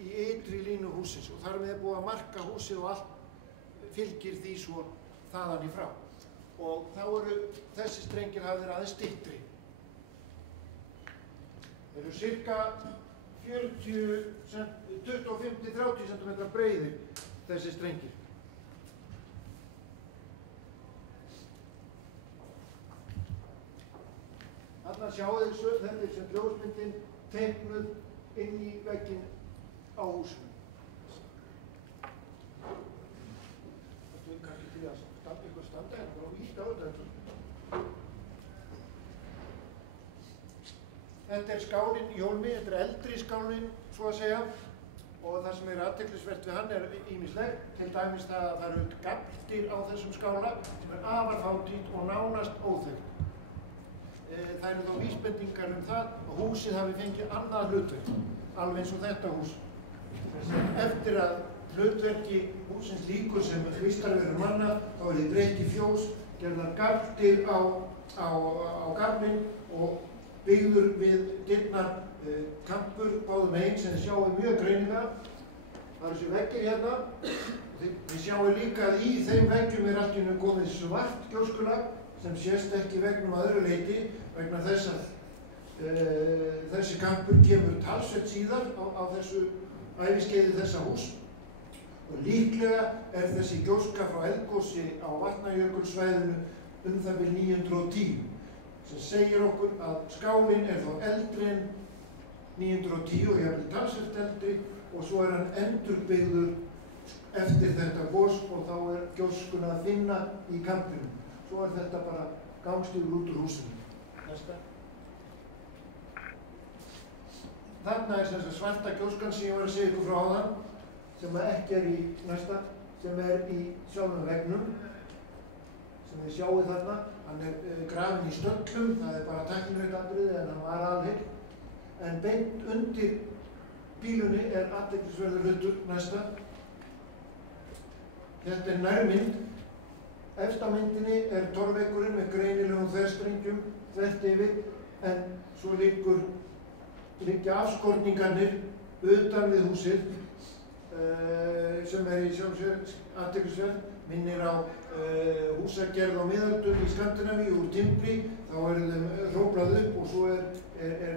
í ytri línu hússins. Og þar með búið að marka húsið og allt fylgir því svo þaðan í frá. Og þá eru þessi strengir hafðir aðeins styttri. Þeir eru cirka 25-30 cm breiðir þessi strengir. Þarna sjáu þeir sem ljósmyndin teiknuð inn í vegginn á húsinu. Kannski til að einhver standa hérna og íta á þetta. Þetta skálinn í Hólmi, þetta eldri skálinn, svo að segja. og það sem athyglisvert við hann ýmislegt, til dæmis það að það eru gafldyr á þessum skála sem afar fátítt og nánast óþekkt. Það eru þó vísbendingar það að húsið hafi fengið annað hlutverk, alveg eins og þetta hús. Eftir að hlutverki húsins lýkur sem vistarveru manna, þá þið breytt í fjós, gerðar gafldyr á gaflinn og byggður við dyrnar kampur báðum einn sem þið sjáum mjög greinilega. Það eru þessi veggir hérna. Þið sjáum líka að í þeim veggjum allt í einu komið svart gjóskulag sem sést ekki veggnum að öðru leyti vegna þess að þessi kampur kemur talsvert síðar á þessu æviskeiði þessa hús. Og líklega þessi gjóska frá eldgosi á Vatnajökulssvæðinu það bil 910. sem segir okkur að skálinn þá eldri en 910 og jafnvel talsvert eldri og svo hann endurbyggður eftir þetta gos og þá gjóskuna að finna í kampinum. Svo þetta bara gangstígur út úr húsinu. Næsta. Þarna sem sagt svarta gjóskan sem ég var að segja ykkur frá áðan, sem ekki í næsta, sem í sjálfum veggnum, sem þið sjáið þarna. Hann grafinn í stöllum, það bara tæknilegt atriði en hann var alheill. En beint undir bílunni athyglisverður hlutur næsta. Þetta nærmynd. Efst á myndinni torfveggurinn með greinilegum þverstrengjum þvert yfir, en svo liggja afskorningarnir utan við húsið sem í sjálfsögð athyglisverð. Minnir á húsagerð á miðöldum í Skandinavíu úr timbri, þá þeim hróflað upp og svo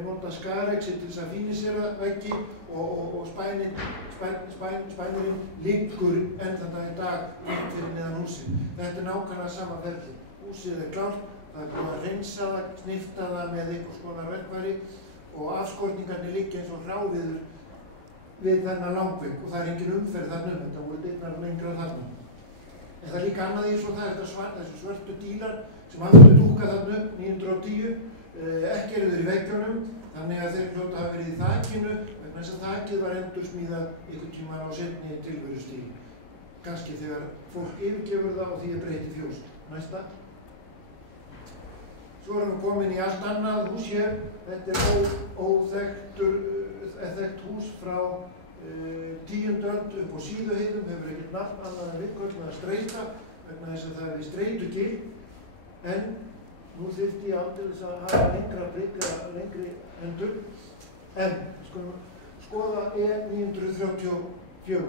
notað skarexi til þess að fínisera veggi og spænirinn liggur enn þann dag í dag rétt fyrir neðan húsið. Þetta nákvæmlega sama ferli. Húsið klárt, það búið að reynsa það, snifta það með einhvers konar verkfæri og afskorningarnir liggja eins og hráviður við þennan langvegg og það engin umferð þarna þetta voru dyrnar lengra þarna. En það líka annað í svo þessu svörtu dílar sem aftur dúkka þarna 910, ekki þeir í veggjunum, þannig að þeir hljóta hafa verið í þakinu vegna þess að þakið var endursmíðað einhvern tímann á seinni tilverustíð. Kannski þegar fólk yfirgefur það og því breytt í fjós. Næsta. Svo erum við komin í allt annað hús hér. Þetta óþekkt hús frá 10. öld upp á Síðuheiðum, hefur ekkert nafn annað en viðköllum að streita vegna þess að það streitugil, en nú þyrfti ég aldrei þess að hafa lengra prikk eða lengri hendur, en skulum skoða 934.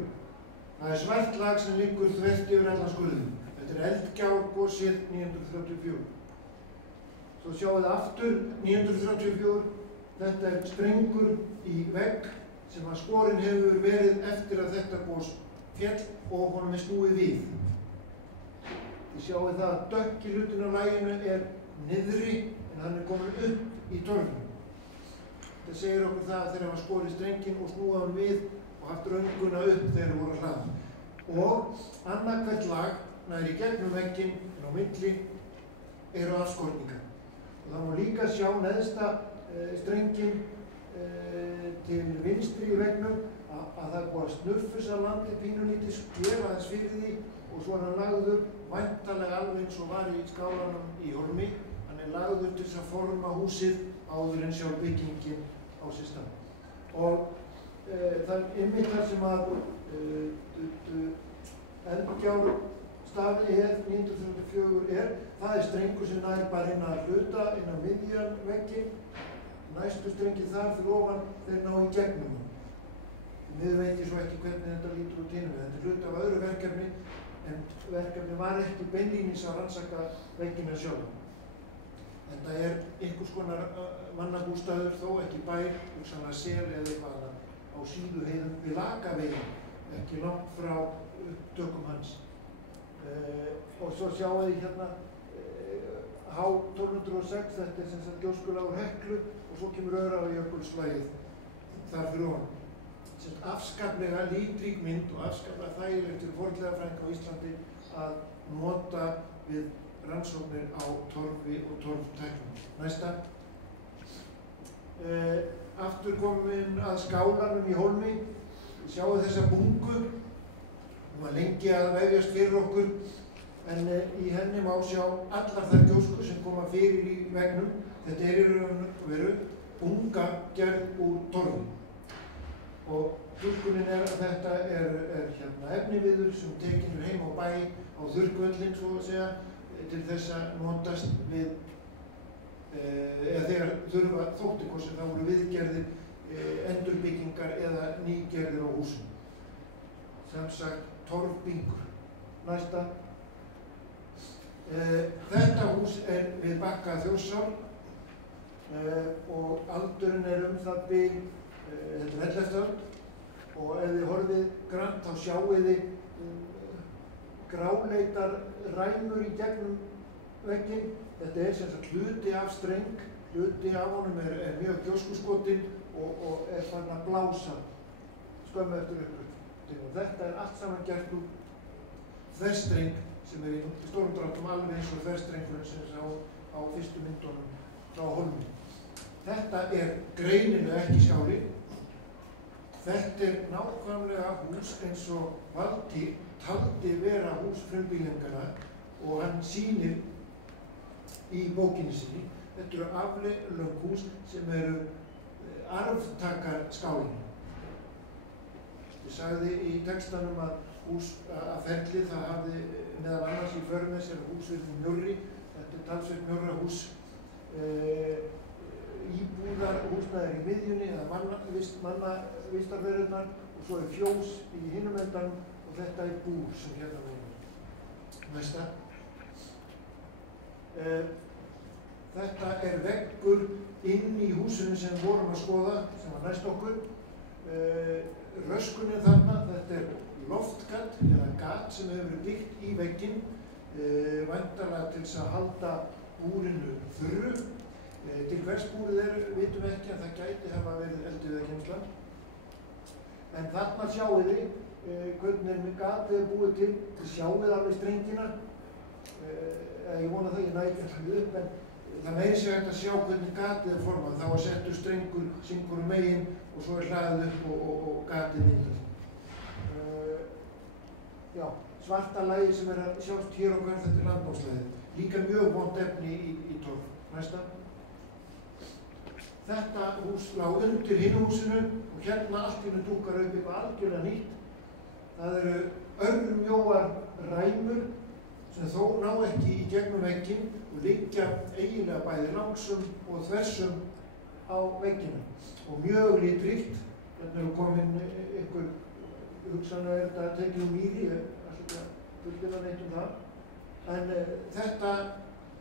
Það svart lag sem liggur þvert yfir allan skurðinn. Þetta eldgjárgosið 934. Svo sjáum við aftur 934. Þetta strengur í vegg sem að skorinn hefur verið eftir að þetta gos féll og honum snúið við. Þið sjáum það að dökki hlutin á laginu niðri en hann komin upp í torfinu. Þetta segir okkur það að þeir hafa skorið strenginn og snúið hann við og haft rönguna upp þegar þeir voru að hlaða. Og annað hvert lag nær í gegnum vegginn en á milli afskorningar. Og það má líka sjá neðsta strenginn til vinstri í veggnum að það búið að snuffusa landið pínulítið, gefa þess fyrir því og svo hann lagður væntanlega alveg eins og var í skálanum í Hólmi. Hann lagður til þess að forma húsið áður en sjálf byggingin á sér stað. Og það einmitt þar sem að eldgjárstafi 934 það strengur sem nær bara inn að hluta, inn að miðjan vegginn. Næstu strengið þar fyrir ofan þeir ná í gegnum. Við veit ég svo ekki hvernig þetta lítur út hinum. Þetta hluti af öðru verkefni, en verkefni var ekki beinlínis að rannsaka veggina sjálf. Þetta einhvers konar mannabústaður, þó ekki bær, hugsanlega sel eða eitthvað á Síðuheiðum við Lakaveginn, ekki langt frá upptökum hans. Og svo sjáum við hérna H1206, þetta sem sagt gjóskulagur Heklu og svo kemur Öræfajökulslægið þar fyrir ofan. Afskaplega litrík mynd og afskaplega þægilegt fyrir fornleifafræðinga á Íslandi að nota við rannsóknir á torfi og torftæknum. Næsta. Aftur komin að skálanum í Hólmi. Sjáu þessa bungu, hún var lengi að vefjast fyrir okkur, en í henni má sjá allar þær gjóskur sem koma fyrir í veggnum. Þetta í raun og veru bunga gerð úr torfi. Og túlkunin að þetta hérna efniviður sem tekinn heim á bæ á þurrkvöllin, svo að segja, til þess að notast við, eða þegar þurfa þótti hvort sem það voru viðgerðir, endurbyggingar eða nýgerðir á húsum. Sem sagt, torfbingur. Næsta. Þetta hús við bakka Þjórsár og aldurinn það bil, þetta 11. öld, og ef þið horfið grannt þá sjáið þið gráleitar ræmur í gegnum vegginn. Þetta sem sagt hluti af streng, hluti af honum mjög gjóskuskotinn og farin að blása skömmu eftir uppbrotinu. Þetta allt saman gert úr þverstreng sem í stórum dráttum alveg eins og þverstrengurinn sem á fyrstu myndunum frá Hólmi. Þetta greinilega ekki skáli. Þetta nákvæmlega hús eins og Valtýr taldi vera hús frumbýlinganna og hann sýnir í bókinni sinni. Þetta eru aflöng hús sem eru arftakar skálinu. Ég sagði í textanum að ferli það hafði meðal annars í för með sér hús við Mjórri. Þetta talsvert Mjórra hús. Íbúðar húsnæðir í miðjunni eða mannavistarverurnar og svo fjós í hinum endanum og þetta búr sem hérna meina. Næsta. Þetta veggur inn í húsinu sem vorum að skoða, sem var næst okkur. Röskunin þarna, þetta loftgat eða gat sem hefur verið byggt í vegginn, væntanlega til þess að halda búrinu þurru. Til hvers búrið vitum við ekki, en það gæti hafa verið eldiviðargeymslan. En þarna sjáið þið hvernig gatið búið til. Þið sjáið alveg strengina. Ég vona það, ég næ ekki alltaf upp, en það meiri sig hægt að sjá hvernig gatið formað. Það var settur strengur syngur megin og svo hlaðið upp og gatið myndað. Já, svarta lagið sem að sjást hér og hver þetta landnámslæðið. Líka mjög vont efni í torf. Næsta. Þetta hús lá undir hinu og hérna allt í hennu dúkar upp eitthvað algjörlega nýtt. Það eru örmjóar ræmur sem þó ná ekki í gegnum vegginn og liggja eiginlega bæði langsum og þversum á veggina. Og mjög litríkt. Hérna komin einhver hugsanlega þetta tekið mýri, alltaf fullið neitt það. En þetta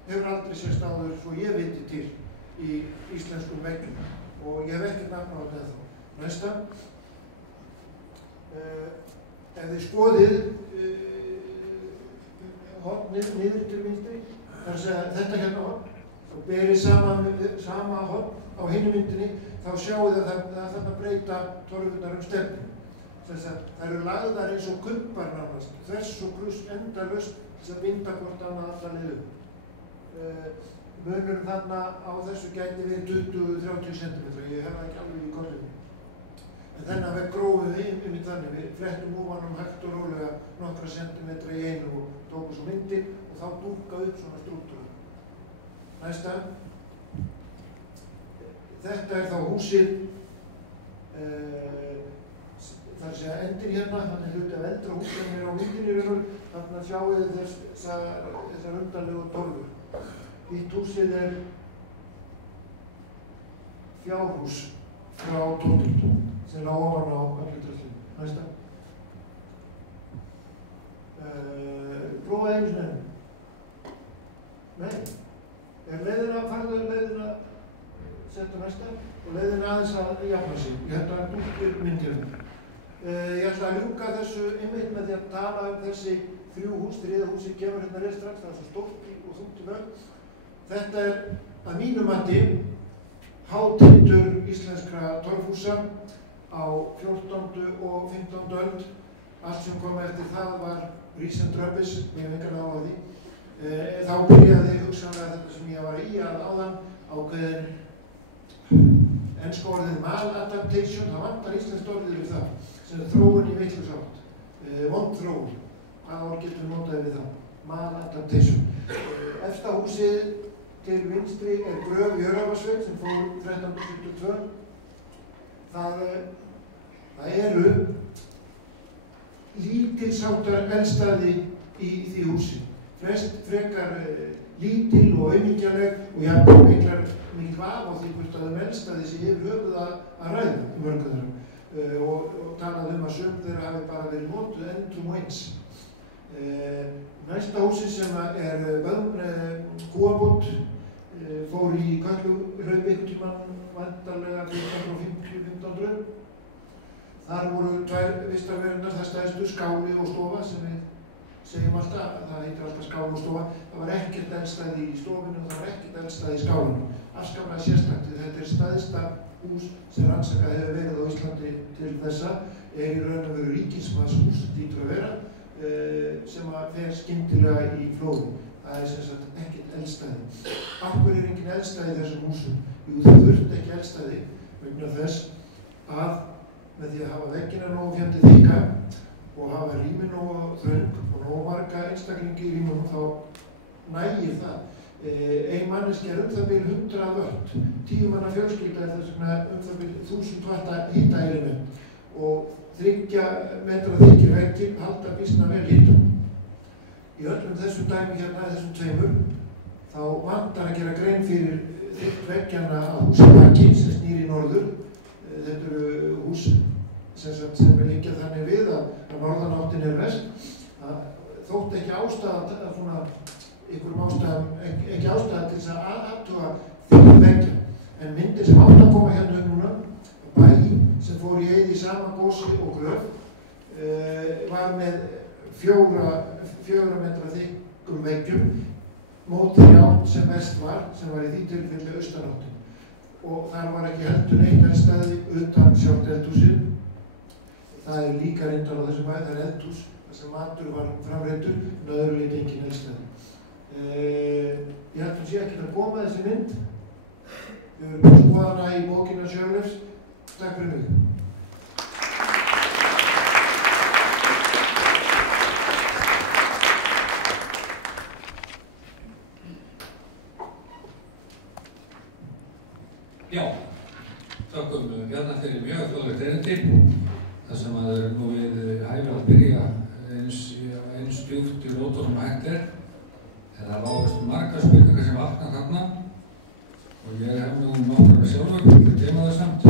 hefur aldrei sést áður svo ég viti til í íslenskum veggjum og ég hef ekkert nafn á þetta ennþá. Næsta. Ef þið skoðið hornið niður til vinstri, þar að segja þetta hérna horn, og berið sama horn á hinni myndinni, þá sjáu þið að það þarf að breyta torfurnar stefnu. Það eru lagðar eins og kubbar nánast, þvers og kruss endalaust til að binda hvort annað alla liður. Munurinn þarna á þessu gæti verið 20-30 cm, ég hef það ekki alveg í kollinu. En þennan vegg grófum við einmitt þannig, við flettum ofan hægt og rólega nokkra sentimetra í einu og tókum svo myndir og þá dúkað upp svona strúktúra. Næsta. Þetta þá húsið, það að segja endir hérna, hann hluti af eldra hús sem á myndinni raunum, þannig að sjáu þið þessar undarlegu torfur. Hitt húsið fjárhús frá Tótult sem lá ofan á Höllutröllinu. Næsta. Prófaði einu sinni enn. Nei. Farðu leiðina setja næsta og leiðina aðeins að jafna sig. Ég held að dúkir myndirinn. Ég ætla að ljúka þessu einmitt með því að tala þessi 3 hús. 3. húsið kemur hérna rétt strax, það er svo stórt og þungt í vögg. Þetta að mínu mati hátindur íslenskra torfhúsa á 14. og 15. öld. Allt sem kom eftir það var recent rubbish, ég hef engan áhuga á því. Þá byrjaði hugsanlega þetta sem ég var í að áðan ákveðin enska orðið maladaptation, það vantar íslenskt orðið við það, sem er þróun í vitlausátt, vond þróun. Hvaða orð getum við notaði við það? Maladaptation. Efsta húsið til vinstri er gröf í Öræfasveit sem fór 1372. Það eru lítilsháttar elstaði í því húsi. Flest frekar lítil og aumingjaleg og jafnvel mikil vaf á því hvort að elstaði sé yfir höfuð að ræða í mörgum þeirra og talað að sum þeirra hafi bara verið notuð endrum og eins. Næsta húsi sem er kúabót fór í Kötluhlaup einhvern tímann vantarlega 1450-1500. Þar voru tvær vistarverurnar, það stæðstu skáli og stofa sem við segjum alltaf, það heitir alltaf skáli og stofa. Það var ekkert eldstæði í stofinu og það var ekkert eldstæði í skálinu. Afskaplega sérstakt, þetta er stæðsta hús sem rannsakað hefur verið á Íslandi til þessa, er í raun og veru ríkismannshús, hlýtur að vera, sem fer skyndilega í flóði. Það er sem sagt ekkert eldstæði. Af hverju er engin eldstæði í þessum húsum? Jú, það þurfti ekki eldstæði vegna þess að með því að hafa veggina nógu fjandið þykka og hafa rými nógu þröng og nógu marga einstaklingi í rýmunum þá nægir það. Ein manneski er það bil 100 vött, 10 manna fjölskylda er þess vegna það bil 1000 vatta hitaelement og 3 metra þykkir veggir halda býsna vel hitum. Í öllum þessum dæmi hérna, þessum tveimur, þá vantar að gera grein fyrir þykkt veggjana að húsbaki sem snýr í norður. Þetta eru hús sem við liggja þannig við að norðanáttin er vest. Það þótti ekki ástæða ekki ástæða til þess að aðtuga þykkt veggja. En myndir sem átt að koma hérna núna, bæ sem fór í eyði í sama gósi og gröf, var með 4 metra þykkum veggjum mót því átt sem vest var, sem var í því tilfelli austuráttin. Og þar var ekki heldur neitt eldstæði utan sjálft eldhúsið. Það er líka reyndar á þessum bæ, það er eldhús, þar sem matur var framreiddur, en öðru leyti engin eldstæði. Ég held að sé ekki að koma þessi mynd. Við höfum búið skoðana í bókina Sjörleifs. Takk fyrir mig. Já, þakkum Bjarna fyrir mjög fróðlegt erindi, þar sem að nú við hæfi að byrja eins djúpt í rótunum hægt er. Það ráðast margar spurningar sem vakna þarna og ég hef nú nokkrar sjálfur til að geyma það samt.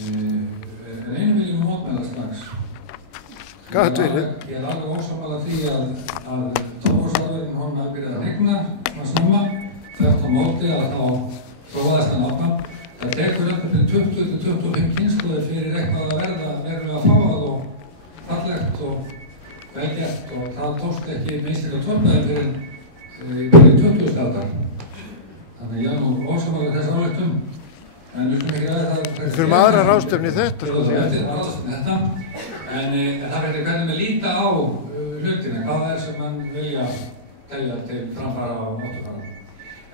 En einu vil ég mótmæla strax. Gat verið. Ég er alveg ósammála því að Torfhúsgarðurinn honum hafi byrjað að regna snemma, þvert á móti að þá prófaðist hann áfram. Það tekur upp til 20-25 kynslóðir fyrir eitthvað að verða verulega fáað og fallegt og velgert og það tókst ekki einstaklega torfnaði fyrir 20. aldar. Þannig ég er nú ósammála þess áleittum. En við skulum ekki ræða það. Við þurfum aðra ráðstefnu í þetta. En það verður hvernig við líta á hlutina, hvað það er sem mann vilja telja til framfara og mótfara.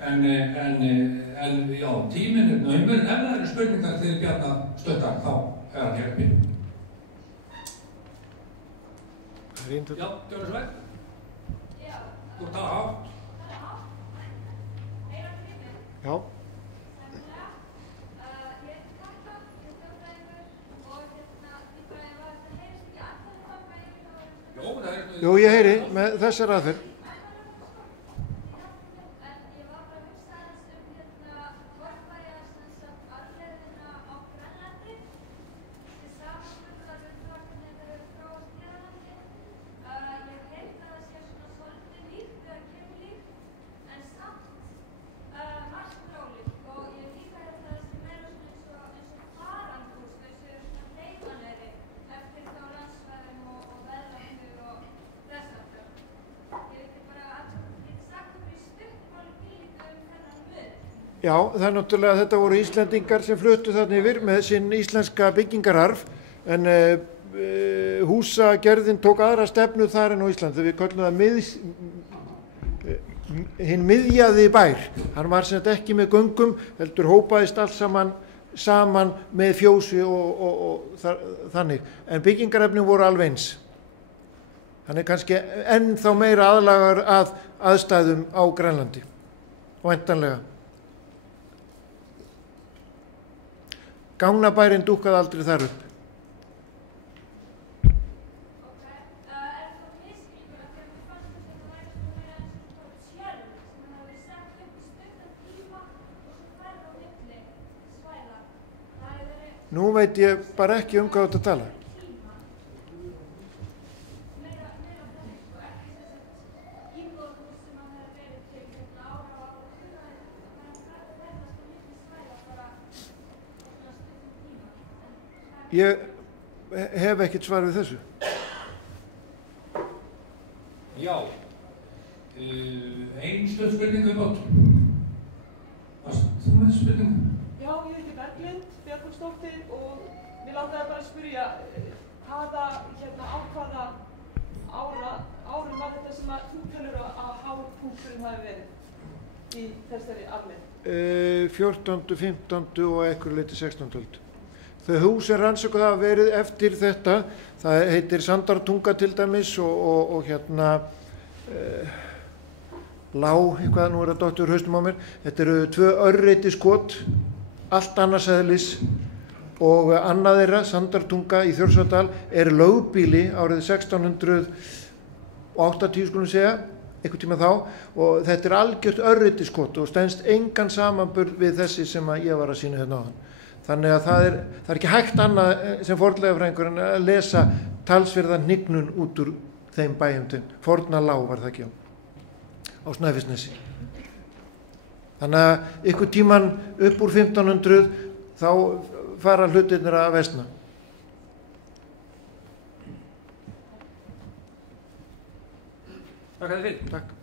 En já, tíminn er naumur, ef það eru spurningar til Bjarna stöttar, þá er hann hér uppi. Já, gjörðu svo vel. Já. Þú ert að hátt. Já. Jú, ég heyri með þessar aðferð. Já, það er náttúrulega að þetta voru Íslendingar sem fluttu þarna yfir með sinn íslenska byggingararf en húsagerðin tók aðra stefnu þar en á Íslandi. Við köllum það hinn miðjaði bær. Hann var sem þetta ekki með göngum, heldur hópaðist allt saman með fjósi og þannig. En byggingarefnin voru alveg eins. Hann kannski ennþá meira aðlagar að aðstæðum á Grænlandi, væntanlega. Gangnabærinn dúkkaði aldrei þar upp. Nú veit ég bara ekki hvað þetta tala. Ég hef ekkert svar við þessu. Já, ein stutt spurning viðbót. Varst þú með spurningu? Já, ég heiti Berglind Björgvinsdóttir og við langaði bara að spyrja á hvaða árum var þetta sem að þú telur að hápunkturinn hafi verið í þessari arfleifð? 14., 15. og einhverju leyti 16. öld. Þau hús sem rannsökuð hafa verið eftir þetta, það heitir Sandartunga til dæmis og Lá, eitthvað nú að dottur haustum á mér. Þetta eru 2 örreitiskot, allt annars eðlis og annað þeirra, Sandartunga í Þjórsárdal, lögbýli árið 1680 skulum segja, einhvern tíma þá, og þetta algjört örreitiskot og stenst engan samanburð við þessi sem ég var að sýna hérna áðan. Þannig að það er ekki hægt annað sem fornleifafræðingur en að lesa talsverða hnignun út úr þeim bæjum. Forna Lá var það ekki á Snæfellsnesi. Þannig að ykkur tíman upp úr 1500 þá fara hlutirnir að versna. Takk að þið fyrir. Takk.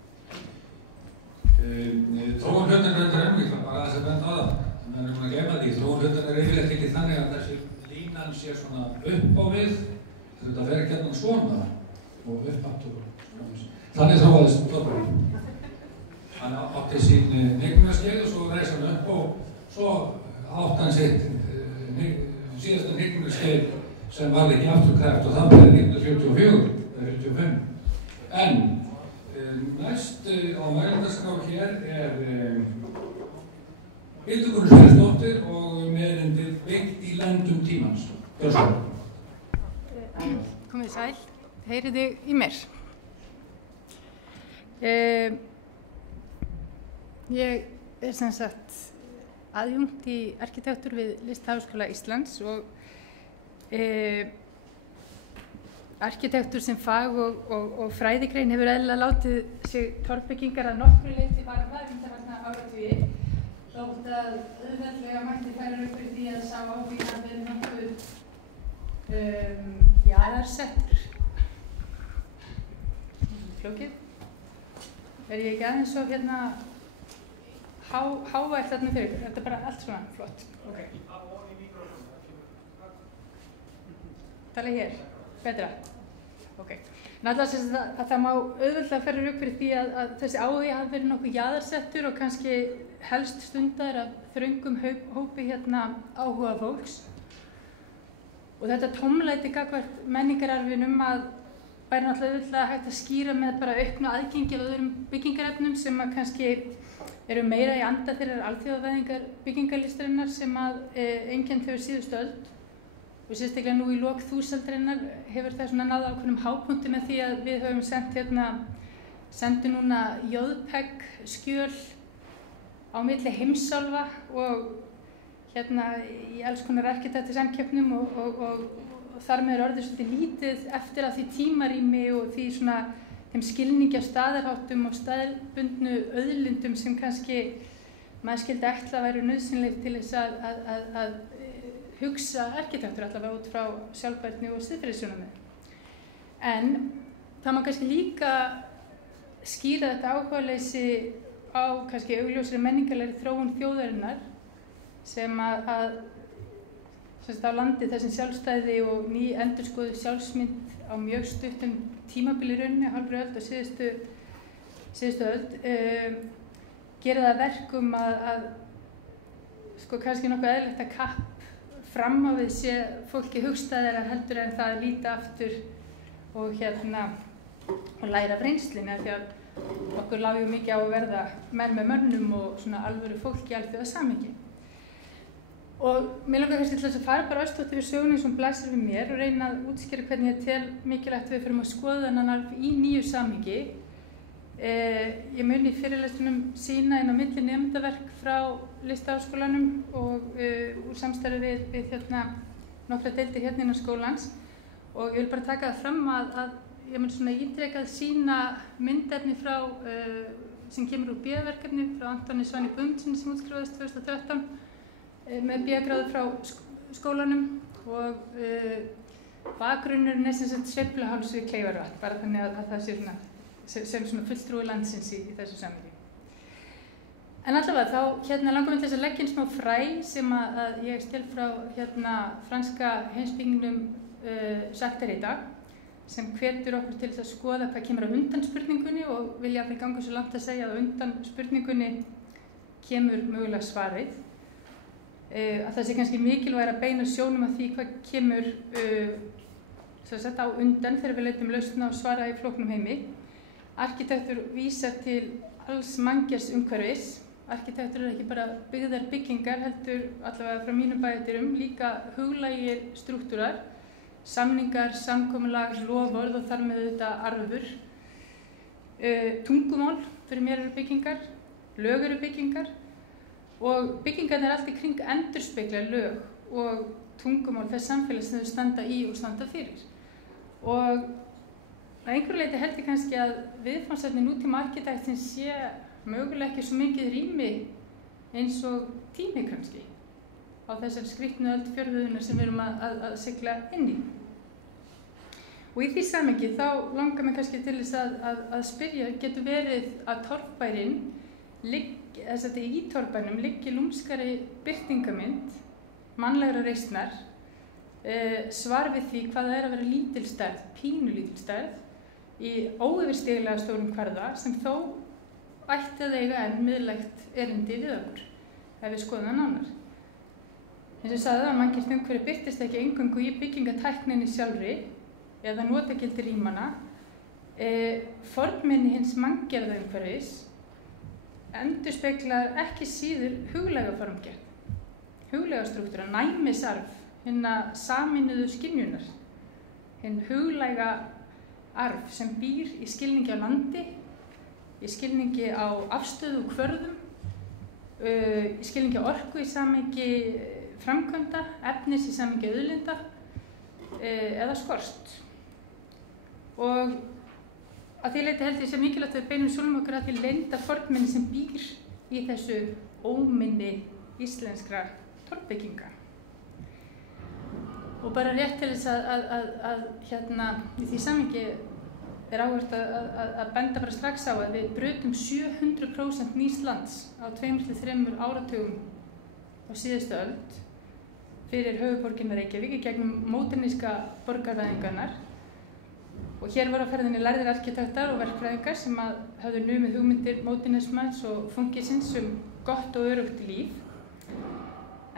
Þróun hlutirnir er umvikla, bara þess að benda á það. Þannig að gema því, þróun hlutirnir er yfirleitt ekki þannig að þessi línan sé svona upp á við, þetta fer ekki hérna svona og upp aftur. Þannig þróaðist torfurinn. Hann átti sín hnignunaskeið og svo reis hann upp og svo átti hann sitt síðasta hnignunaskeið sem var ekki afturkræft og það var 1944 eða 45. En næst á mælendaskrá hér Hildugunn Sverrisdóttir og meðerendir byggt í löndum tímans. Komið sæl, heyrið þið í mér. Ég sem sagt aðjunkt í arkitektur við Listaháskóla Íslands og arkitektur sem fag og fræðigrein hefur eðlilega látið sig torfbyggingar að nokkru leyti fara með undanfarna áratugi. Þótt að auðveldlega mætti færa rauk fyrir því að sá áhugi hafi verið nokkuð jaðarsettur. Flókið. Ég ekki aðeins svo hávært þarna fyrir ykkur? Þetta er bara allt svona flott. Okay. Tala hér. Betra. Ok. Náttúrulega að það má auðveldlega færa rauk fyrir því að þessi áhugi hafi verið nokkuð jaðarsettur og kannski helst stundar af þröngum hópi áhuga fólks. Og þetta tómlæti gagnvart menningararfinum að væri náttúrulega auðvitað hægt að skýra með bara auknu aðgengi af öðrum byggingarefnum sem að kannski eru meira í anda þeirrar alþjóðavæðingar byggingarlistarinnar sem að einkennt hefur síðustu öld. Og sérstaklega nú í lok þúsaldarinnar hefur það svona náð ákveðnum hápunkti með því að við höfum sendu núna JPEG skjöl á milli heimsálfa og í alls konar arkitektursamkeppnum og þar með orðið svolítið lítið eftir að því tímarými og því svona þeim skilningi af staðarháttum og staðbundnu auðlindum sem kannski maður skildi ætla að væru nauðsynlegt til þess að hugsa arkitektur allavega út frá sjálfbærni og siðferðissjónarmið. En það má kannski líka skýra þetta áhugaleysi á kannski augljósri menningarlegri þróun þjóðarinnar sem að á landi þessum sjálfstæði og ný endurskoðuð sjálfsmynd á mjög stuttum tímabili í rauninni, hálfri öld og síðustu öld, gera það verkum að sko kannski nokkuð eðlilegt að kapp fram á við sé fólki hugstæðara heldur en það að líta aftur og og læra af reynslunni, af því að okkur lá ju mikið á að verða menn með mönnum og svona alvöru fólk í alþjóða samhengi. Og mér langar kannski til þess að fara bara östutt yfir sögunni sem blasir við mér og reyna að útskýra hvernig ég tel mikilvægt við fyrir að skoða þennan alveg í nýju samhengi. Ég mun í fyrirlestunum sýna inn á milli nemendaverk frá Listaháskólanum og úr samstarfi við nokkra deildir innan skólans, og ég vil bara taka það fram að ég mun svona ítrekað sýna myndefni frá sem kemur úr BA-verkefni frá Antoni Svani Guðmundssyni sem útskrifaðist 2013 með BA-gráðu frá skólanum, og bakgrunnurinn er sem sagt sveifluháls við Kleifarvatn, bara þannig að það sé svona sem svona fulltrúi landsins í þessu samhengi. En allavega þá langar mig til þess að leggja inn smá fræ sem að ég stel frá franska heimspekingnum Jacques Derrida, sem hvetur okkur til þess að skoða hvað kemur á undan spurningunni, og vilja að það ganga svo langt að segja að undan spurningunni kemur mögulega svarið. Að það sé kannski mikilvægt að beina sjónum að því hvað kemur á undan þegar við leitum lausna og svara í flóknum heimi. Arkitektur vísar til alls manngers umhverfis. Arkitektur eru ekki bara byggðar byggingar, heldur allavega frá mínum bæjardyrum líka huglægir strúktúrar, samningar, samkomulag, loforð og þar með auðvitað arfur. Tungumál fyrir mér eru byggingar, lög eru byggingar, og byggingarnir allt í kring endurspegla lög og tungumál þess samfélags sem þau standa í og standa fyrir. Og að einhverju leyti held ég kannski að viðfangsefni nútíma arkitektsins sé mögulega ekki svo mikið rými eins og tími kannski á þessari skrýtnu öld fjórðunnar sem við erum að sigla inn í. Og í því samhengi þá langar mig kannski til þess að spyrja, getur verið að torfbærinn í torfbænum liggi lúmskari birtingamynd mannlegra reisnar, svar við því hvað það er að vera lítil stærð, pínulítil stærð, í óyfirstíglega stórum kvarða sem þó ætti að eiga enn miðlægt erindi við okkur, ef við skoðum það nánar. Eins og ég sagði að manngert umhverfi birtist ekki eingöngu í byggingatækninni sjálfri eða notagildi rýmanna. Forminni hins manngerða umhverfis endurspeglar ekki síður huglæga formgerð, huglæga strúktúra, næmisarf, hinna sameinuðu skynjunar, hinn huglæga arf sem býr í skilningi á landi, í skilningi á afstöðu og hvörðum, í skilningi á orku í samhengi framkvæmda, efnis í samhengi auðlinda eða skorst. Og að því leyti held ég sé mikilvægt að við beinum sjónum okkur að því leynda fornminni sem býr í þessu óminni íslenskra torfbygginga. Og bara rétt til þess að í því samhengi er áhugavert að benda bara strax á að við brutum 700% nýs lands á 2-3 áratugum á síðustu öld fyrir höfuðborgina Reykjavík í gegnum móderníska borgarvæðingarnar. Og hér var á ferðinni lærðir arkitektar og verkfræðingar sem höfðu numið hugmyndir módernismans og funkisins gott og öruggt líf.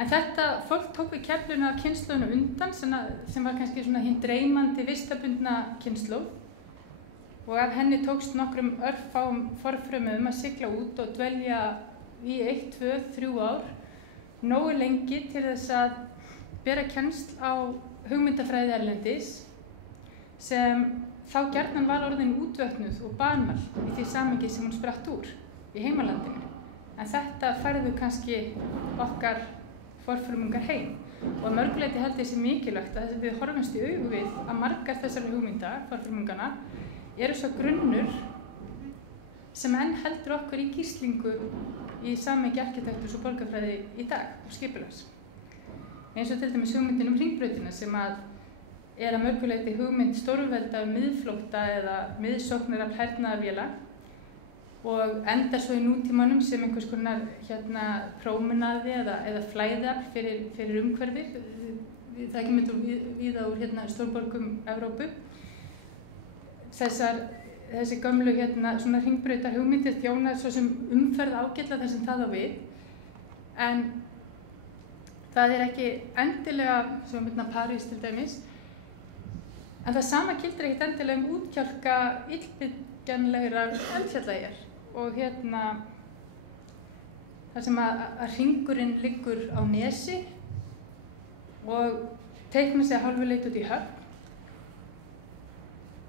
En þetta fólk tók við kefluna af kynslóðinu undan sem var kannski svona hinn dreymandi vistabundna kynslóð, og af henni tókst nokkrum örfáum forfrömuðum að sigla út og dvelja í 1, 2, 3 ár, nógu lengi til þess að bera kennsl á hugmyndafræði erlendis sem þá gjarnan var orðin útvötnuð og banal í því samhengi sem hún spratt úr í heimalandinu. En þetta færðu kannski okkar forfrumungar heim, og að mörguleyti held ég sé mikilvægt að við horfumst í augu við að margar þessari hugmynda, forfrumungana, eru svo grunnur sem enn heldur okkur í gíslingu í samhengi arkitektúrs og borgarfræði í dag og skipulags. Eins og til dæmis hugmyndin hringbrautina sem er að mörguleyti hugmynd stórvelda miðflótta eða miðsóknar af hernaðarvéla og endar svo í nútímanum sem einhvers konar prómenaði eða flæðafl fyrir umhverfið. Það kemur víða úr stórborgum Evrópu. Þessar þessi gömlu svona hringbrautar hugmyndir þjónar svo sem umferð ágætlega þar sem það á við, en það ekki endilega, sem París til dæmis, en það sama gildir ekkert endilega útkjálka illbyggjanlegrar eldfjallaeyjar og þar sem að hringurinn liggur á nesi og teikna sig hálfu leit út í höfn.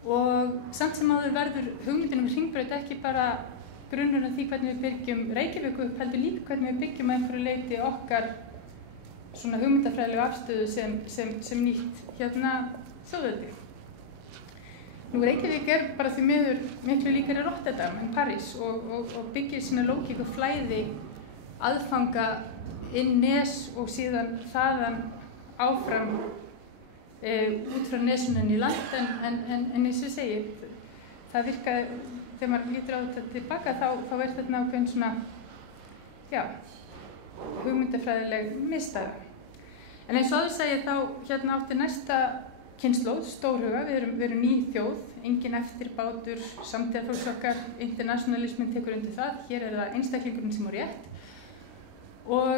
Og samt sem áður verður hugmyndin hringbraut ekki bara grunnur af því hvernig við byggjum Reykjavík upp, heldur líka hvernig við byggjum að einhverju leyti okkar svona hugmyndafræðilegu afstöðu sem nýtt þjóðveldi. Nú Reykjavík bara því miður miklu líkari Rotterdam en París og byggir sína lógíku flæði aðfanga inn nes og síðan þaðan áfram út frá nesunin í land, en eins og ég segi, það virkaði, þegar maður lítur á þetta tilbaka, þá þarna ákveðin svona, hugmyndafræðileg misstaða. En eins og áður segi þá átti næsta kynslóð stórhuga, við erum ný þjóð, engin eftirbátur, samtíðarfólks okkar, internationalismin tekur undir það, hér það einstaklingurinn sem á rétt og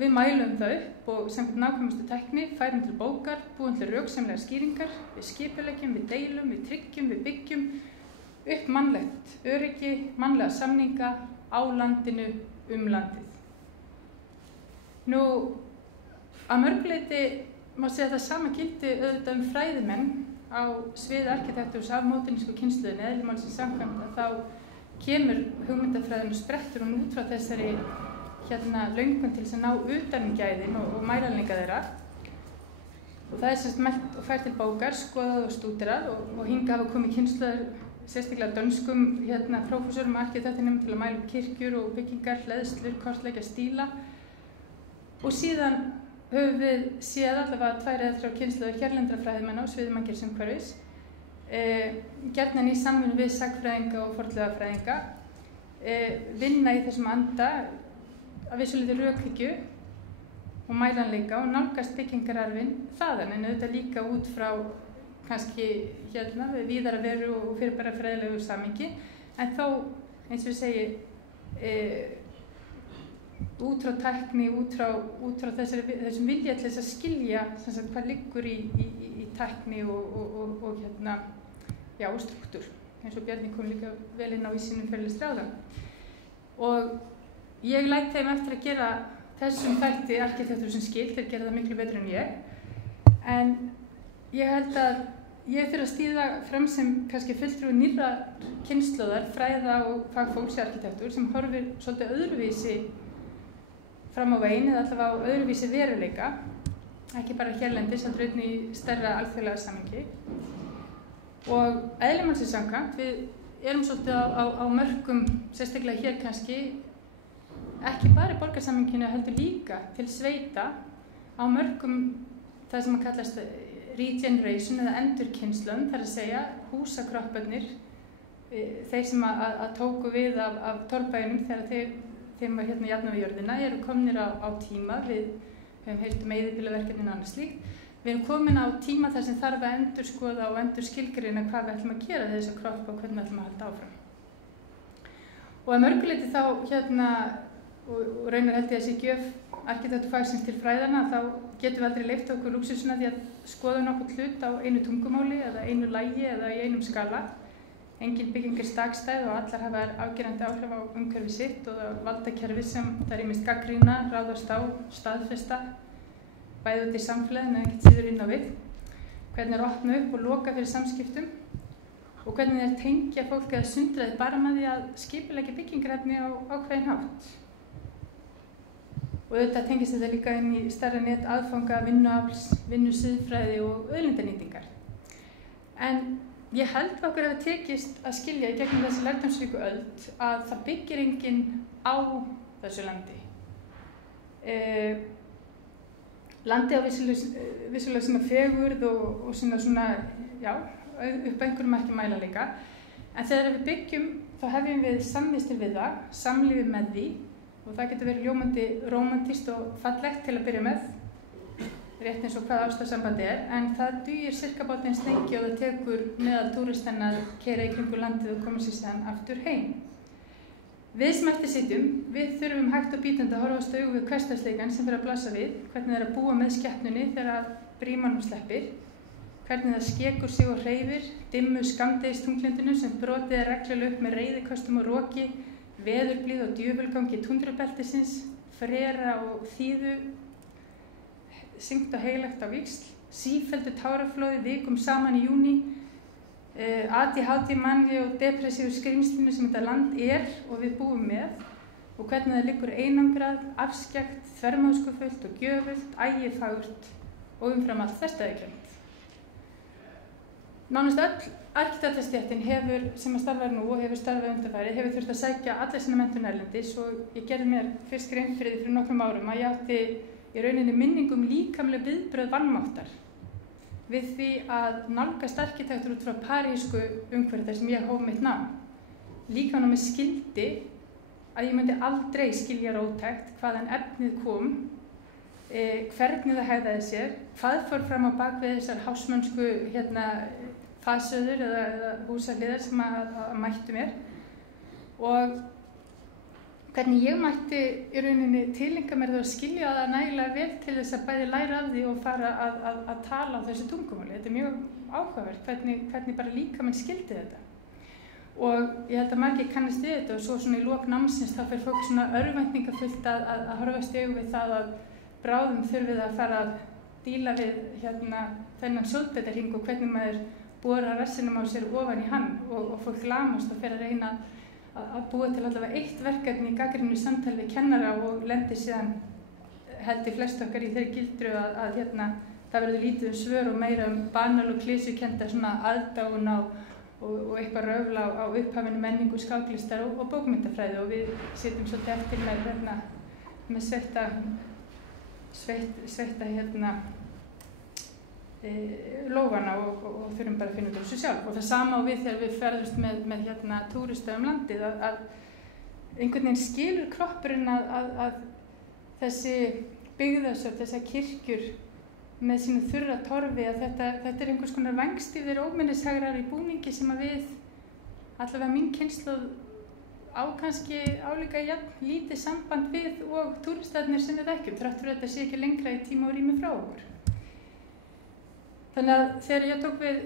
við mælum það upp og samkvæmt nákvæmustu tækni, færum til bókar, búum til röksemlegar skýringar, við skipuleggjum, við deilum, við tryggjum, við byggjum upp mannlegt öryggi, mannlega samninga á landinu, landið. Nú, að mörguleyti má segja að það sama gildi auðvitað fræðimenn á sviði arkitektúrs af módernísku kynslóðinni, eðli málsins samkvæmt, að þá kemur hugmyndafræðin og sprettur hún út frá þessari löngun til þess að ná utan gæðin og mælanleika þeirra og það sem sagt mælt og fært til bókar, skoðað og stúderað og hingað hafa komið kynslóðar sérstaklega dönskum prófessorum og arkitektum til að mæla upp kirkjur og byggingar, hleðslur, kortleggja stíla og síðan höfum við séð allavega 2 eða 3 kynslóðar hérlendra fræðimanna á sviði manngerðsumhverfis, gjarnan í samvinnu við sagnfræðinga og fornleifafræðinga, vinna í þessum anda að vissuleyti rökhyggju og mælanleika og nálgast byggingararfinn þaðan, en auðvitað líka út frá kannski við víðara veru og fyrirbæra fræðilegu samhengi, en þó, eins og ég segi, út frá tækni, út frá þessum vilja til þess að skilja hvað liggur í tækni og struktúr, eins og Bjarni kom líka vel inn á í sínum fyrirlestri áðan. Og ég læt þeim eftir að gera þessum þætti arkitektúr sem skil, þeir gera það miklu betur en ég, en ég held að ég þurfi að stíða fram sem kannski fulltrúi nýrra kynslóðar, fræða og fagfólks í arkitektúr sem horfir svolítið öðruvísi fram á veginn eða allavega á öðruvísi veruleika, ekki bara hérlendis, heldur einnig í stærra alþjóðlega samhengi. Og eðli málsins samkvæmt, við erum svolítið á mörkum, sérstaklega hér kannski, ekki bara í borgarsamhenginu heldur líka til sveita á mörkum það sem að kallast regeneration eða endurkynslun, þar að segja húsakropparnir, þeir sem að tóku við af torfbæjunum þegar þeim var jafna við jörðina, eru komnir á tíma, við höfum heyrt eyðibýlaverkefnin og annað slíkt. Við erum komin á tíma þar sem þarf að endurskoða og endurskilgreina hvað við ætlum að gera þessa kroppa og hvernig við ætlum að halda áfram. Og að mörguleyti þá og raunar held ég að þessi gjöf arkitektúrfagsins til fræðana, þá getum við aldrei leyft okkur lúxusuna því að skoða nokkuð hlut á einu tungumáli eða einu lagi eða í einum skala. Engin bygging stakstæð og allar hafa afgerandi áhrif á umhverfi sitt og það valdakerfi sem það er ýmist gagnrýna, ráðast á, staðfesta, bæði út í samfélaginu en ekkert síður inn á við. Hvernig er opna upp og loka fyrir samskiptum og hvernig er tengja fólk eða sundraði bara með því að skipuleggja byggingarefni á ákveðinn hátt. Og auðvitað tengist þetta líka inn í stærra net aðfanga, vinnuafls, vinnusiðfræði og auðlindanýtingar. En ég held að okkur hefur tekist að skilja í gegnum þessi lærdómsríku öld að það byggir enginn á þessu landi. Landi á vissulega svona fegurð og svona, upp einhverjum ekki mæla líka. En þegar við byggjum, þá hefjum við samvistir við það, samlífi með því, og það getur verið ljómandi rómantískt og fallegt til að byrja með. rétt eins og hvað ástarsambandi en það dugir cirka bát eins lengi og það tekur meðal túristanna að keyra í kringu landið og koma sér síðan aftur heim. Við sem eftir sitjum, við þurfum hægt og bítandi að horfast á augu við hversdagsleikann sem fyrir að blasa við, hvernig það er að búa með skepnunni þegar brímanum sleppir, hvernig það skekur sig og hreyfir, dimmu skammdegistunglindinu sem brotið er reglulega upp með reiðiköstum og roki, veðurblíð og djöfulgangi túndrubeltisins, frera og þýðu, syngt og heilagt á víxl, sífelldu táraflóði vikum saman í júní, ADHD-manni og depressífu skrimslinu sem þetta land og við búum með og hvernig það liggur einangrað, afskekt, þvermóðskufullt og gjöfult, ægifagurt og umfram allt þverstæðikennt. Nánast öll arkitektastéttin sem að starfa nú og hefur starfað undanfarið hefur þurft að sækja alla sína menntun erlendis og ég gerði mér fyrst grein fyrir því fyrir nokkrum árum að ég átti í rauninni minningum líkamlega viðbrögð vanmáttar við því að nálgast arkitektur út frá parísku umhverfi þar sem ég hóf mitt nám. Líkanámið skildi að ég myndi aldrei skilja róttækt hvaðan efnið kom, hvernig það hegðaði sér, hvað fór fram á bak við þessar hásmönsku fasöður eða húsahliðar sem að mættu mér og hvernig ég mætti í rauninni tilenga mér það að skilja það nægilega vel til þess að bæði læra af því og fara að tala á þessu tungumáli. Þetta er mjög áhugavert hvernig bara líkaminn skildi þetta. Og ég held að margir kannast við þetta og svo svona í lok námsins þá fer fólk svona örvæntingafullt að horfast í augu við það að bráðum þurfið að fara að díla við þennan sjóðbeitarhring og hvernig maður borar rassinum á sér ofan í hann og fólk lamast og fer að reyna að búa til allavega eitt verkefni í gagnrýnu samtali við kennara og lendir síðan held í flest okkar í þeirri gildru að það verður lítið svör og meira banal og klísukennda svona aðdáun og eitthvað röfla á upphafinu menningu, skáklistar og bókmyndafræði og við sitjum svolítið eftir með sveita lófana og þurfum bara að finna út á þessu sjálf og það sama á við þegar við ferðumst með túrista landið að einhvern veginn skilur kroppurinn að þessi byggðasöfn, þessar kirkjur með sínu þurra torfi að þetta er einhvers konar vængstíðir óminnishagrar í búningi sem að við allavega mín kynslóð á kannski álíka lítið samband við og túristarnir sem við þekkjum þrátt fyrir að þetta sé ekki lengra í tíma og rými frá okkur. Þannig að þegar ég tók við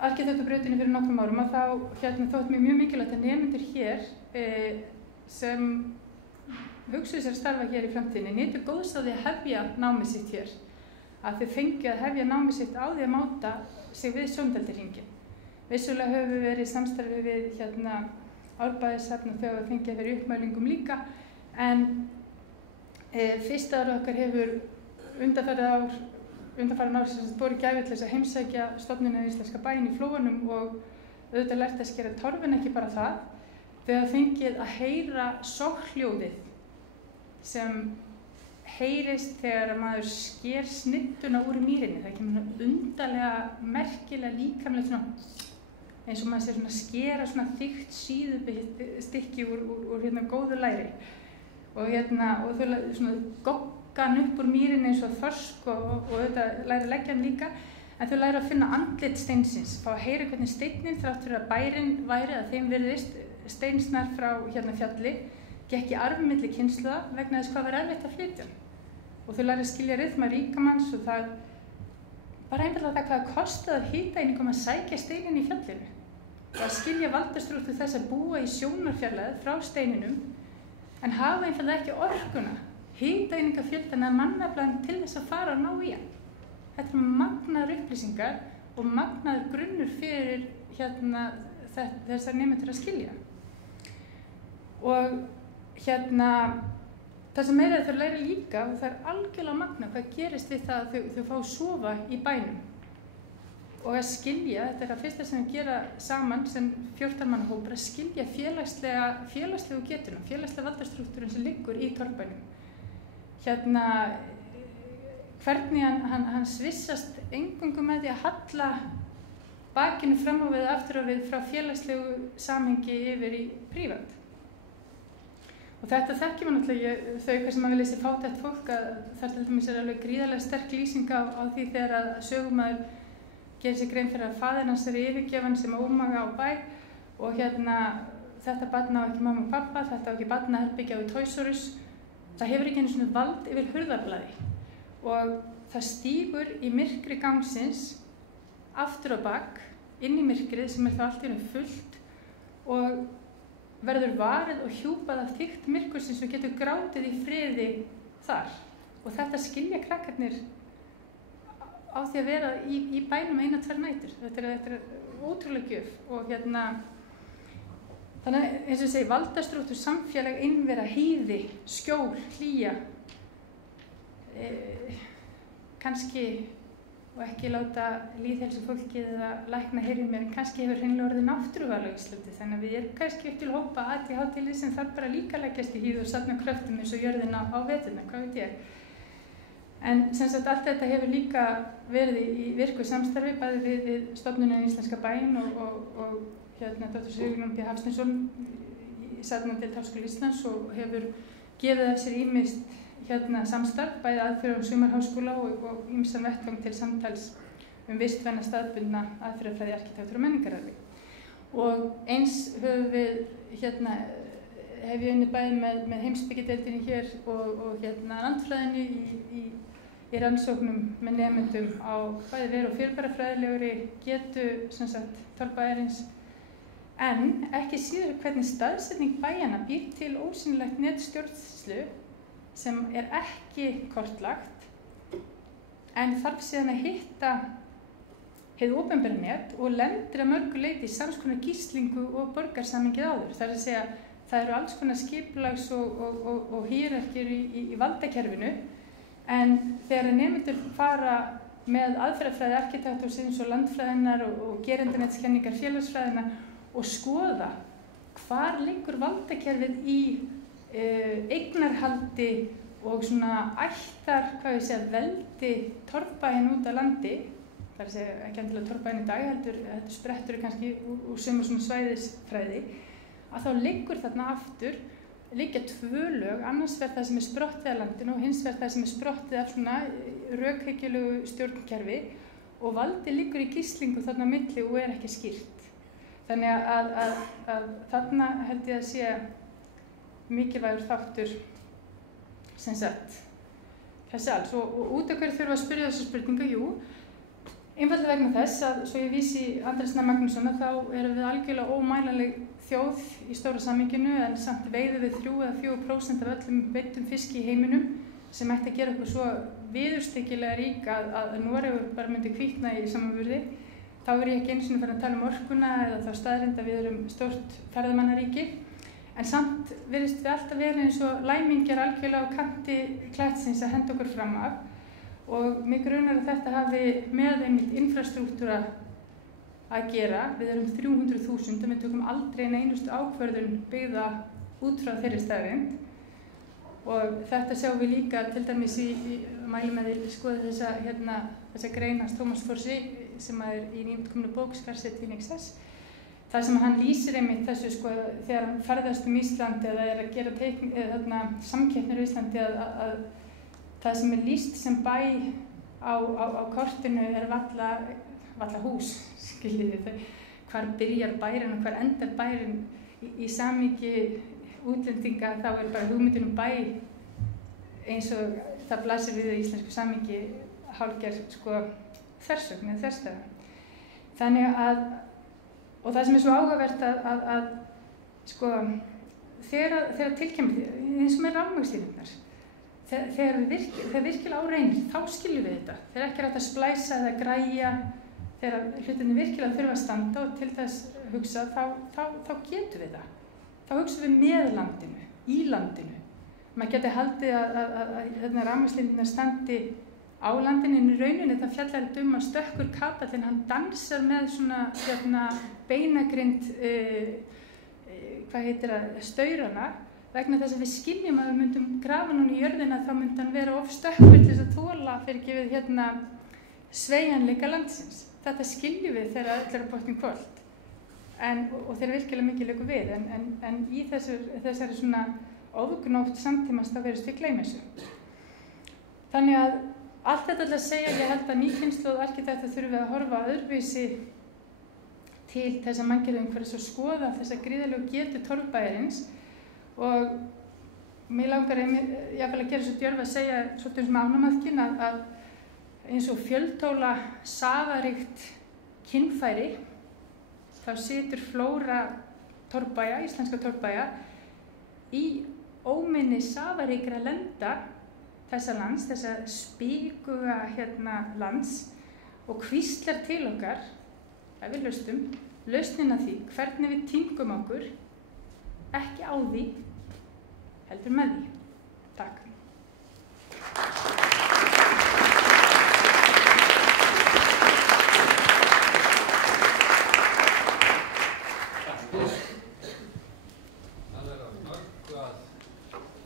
arkitekturbrautinni fyrir nokkrum árum að þá þótti mér mjög mikilvægt að nemendur hér sem hugsuðu sér að starfa hér í framtíðinni nytu góðs á því að hefja námið sitt hér. Að þau fengju að hefja námið sitt á því að máta sig við sjóndeildarhringinn. Vissulega höfum við verið í samstarfi við Árbæjarsafn og þau hafa fengið að vera í uppmælingum líka en fyrsta ára okkar hefur undanfarin ár sem borið gæfi til þess að heimsækja stofnunina Íslenska bæinn í Flóanum og auðvitað lært að skera torfinn ekki bara það. Þau hafa fengið að heyra soghljóðið sem heyrist þegar að maður sker snittuna úr mýrinni. Það kemur undarlega merkilega líkamlega svona eins og maður sé svona skera svona þykkt síðustykki úr góðu læri og þau svona goggan upp úr mýrinni eins og þorsk og þetta læra að leggja hann líka en þau læra að finna andlit steinsins, fá að heyra hvernig steinninn þrátt fyrir að bærinn væri að þeim virðist steinsnar frá fjalli gekk í arf milli kynslóða vegna þess hvað var erfitt að flytja og þau læra að skilja ryþma líkamanns og það bara einfaldlega það hvað kostaði að hitaeiningum að sækja steinin í fjallinu og að skilja valdastrúktur þess að búa í sjónarfjarlægð frá steininum en hafa einfaldlega ekki orkuna hitaeiningafjöldan eða mannaflan til þess að fara og ná í hann. Þetta er magnaðar upplýsingar og magnaður grunnur fyrir þessar nemendur að skilja. Og það sem meira þau læra líka og það er algjörlega magnað hvað gerist við það að þau fá að sofa í bænum og að skilja, þetta er að fyrsta sem við gera saman sem 14 manna hópur, að skilja félagslegu getuna, félagslega valdastrúkturinn sem liggur í torfbænum. Hvernig hann svissast eingöngu með því að halla bakinu fram á við aftur á við frá félagslegu samhengi yfir í prívat. Og þetta þekkjum við náttúrulega, þau hvað sem að vilja sér fátækt fólk, að þar til dæmis alveg gríðarlega sterk lýsing á því þegar að sögumaður gerir sér grein fyrir að faðir hans yfirgefinn sem ómaga á bæ og þetta barn á ekki mamma og pappa, þetta á ekki barnaherbergi á Toys R Us. Það hefur ekki einu svona vald yfir hurðarblaði og það stígur í myrkri gangsins aftur á bak, inn í myrkrið sem þá allt í einu fullt og verður varið og hjúpað af þykkt myrkursins og getur grátið í friði þar. Og þetta skilja krakkarnir á því að vera í bænum 1-2 nætur. Þetta er ótrúlega gjöf og þannig eins og ég segi, valdastrúktur, samfélag, innvera, hýði, skjól, hlýja, kannski og ekki láta lýðheilsufólkið eða lækna heyra í mér, en kannski hefur hreinlega orðið náttúruval á Íslandi, þannig að við erum kannski upp til hópa ADHD sem þarf bara líka leggjast í hýð og safna kröftum eins og jörðina á veturna, hvað veit ég. En sem sagt allt þetta hefur líka verið í virku samstarfi, bæði við stofnunina Íslenska bæinn og Dr. Sigurjón P. Hafsteinsson í Satnadeild Háskóla Íslands og hefur gefið af sér ýmist samstarf, bæði aðferðum sumarháskóla og ýmsan vettvang til samtals vistvæna staðbundna aðferðafræði, arkitektúr og menningararfi. Og eins höfum við hef ég unnið bæði með heimspekideildinni hér og landfræðinni í rannsóknum með nemendum á bæði veru- og fyrirbærafræðilegri getu torfbæjarins, en ekki síður hvernig staðsetning bæjanna býr til ósýnilegt net stjórnsýslu sem er ekki kortlagt en þarf síðan að hitta hið opinbera net og lendir að mörgu leyti í sams konar gíslingu og borgarsamhengið áður. Það er að segja, það eru alls konar skipulags og hierarkíur í valdakerfinu, en þegar nemendur fara með aðferðafræði arkitektúrsins og landfræðinnar og gerendunetskenningar félagsfræðina og skoða hvar liggur valdakerfið í eignarhaldi og svona ættar, veldi torfbæinn út á landi, það er að segja ekki endilega torfbæinn í dag, heldur sprettur kannski úr sömu svona svæðisfræði, að þá liggur þarna aftur, liggja 2 lög, annars verð það sem er sprottið af landinu og hins verð það sem er sprottið af svona rökhyggjulegu stjórnkerfi og valdi liggur í gíslingu þarna á milli og er ekki skýrt. Þannig að þarna held ég að sé mikilvægur þáttur sem sagt þessi alls og út af hverju þurfa að spyrja þessu spurningu? Jú, einfaldlega vegna þess að svo ég vísi Andrésna Magnússona þá erum við algjörlega ómælanleg þjóð í stóra samhenginu en samt veiðum við 3-4% af öllum veiddum fiski í heiminum sem ætti að gera okkur svo viðurstyggilega rík að Noregur bara myndi hvítna í samanburði. Þá er ég ekki einu sinni farin að tala um orkuna eða þá staðreynd að við erum stórt ferðamannaríki. En samt virðist við alltaf verið eins og læmingjar algjörlega á kanti klætsins að henda okkur fram af og mig grunar að þetta hafi með einmitt infrastruktúra að gera. Við erum 300.000 og við tökum aldrei eina einustu ákvörðun byggða út frá þeirri staðreynd og þetta sjáum við líka til dæmis í mæli með því skoða þessa grein hans Tómas Forsi sem er í nýútkomnu bók Scarcity in Excess. Það sem hann lýsir einmitt þessu þegar hann ferðast Ísland eða er að gera samkeppnir á Íslandi að það sem er lýst sem bæ á kortinu er varla hús, skiljiði þau, hvar byrjar bærinn og hvar endar bærinn í samhengi útlendinga þá er bara hugmyndin bæ eins og það blasir við í íslensku samhengi hálfgerð þversögn eða þverstæða. Þannig að og það sem er svo áhugavert að þegar tilkemur eins og með rafmagnslínurnar, þegar virkilega á reynir, þá skiljum við þetta. Þegar ekki er hægt að splæsa eða græja, þegar hlutinni virkilega þurfa að standa og til þess hugsa, þá getum við það. Þá hugsum við með landinu, í landinu. Maður geti haldið að rafmagnslínurnar standi á landinu, en í rauninni það fjallar að stökkur kapallinn, hann dansar með svona beinagrind, staurana, vegna þess að við skiljum að við myndum grafa núna í jörðina, þá myndi hann vera of stökkur til þess að þola fyrir ekki sveigjanleika landsins. Þetta skiljum við þegar öll er á botni kvöld, og þeir virkilega mikið leikur við, en í þessari svona ofgnótt samtímans þá verðist við gleyma þessu. Þannig að allt þetta til að segja, ég held að ný kynslóð arkitekta þurfi að horfa öðruvísi til þess að manngerðarumhverfis og skoða þessa gríðarlegu getu torfbæjarins og mér langar jafnvel að gera svo djörf að segja svolítið um ánamaðkinn að eins og fjöltóla sagaríkt kynfæri þá situr flóra torfbæja, íslenska torfbæja í óminni safaríkra lenda þessa lands, þessa spíkuga lands og hvíslar til okkar ef við hlustum, lausnin að því hvernig við týngum okkur ekki á því heldur með því. Takk.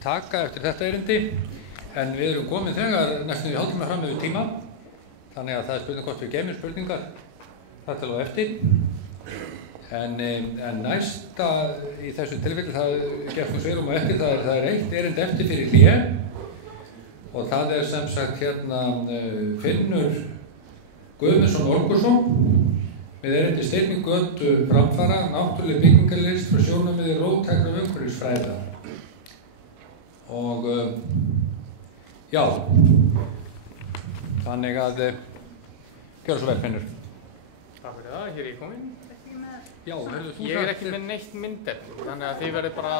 Taka eftir þetta erindi, en við erum komin þegar næstum við hálftíma fram yfir tíma, þannig að það er spurning hvort við geymum spurningar þetta alveg eftir. En næsta í þessu tilfelli, það gefst nú svigrúm á eftir, það er eitt erindi eftir fyrir hlé og það er sem sagt Finnur Guðmundsson Olgursson með erindi steyping götu framfara, náttúruleg byggingarlist frá sjónarmiði róttækra umhverfisfræða. Og já, þannig að gjörðu svo vel, Finnur. Takk fyrir það, hér er ég komin. Já, ég er ekki með neitt myndefni, þannig að þið verður bara,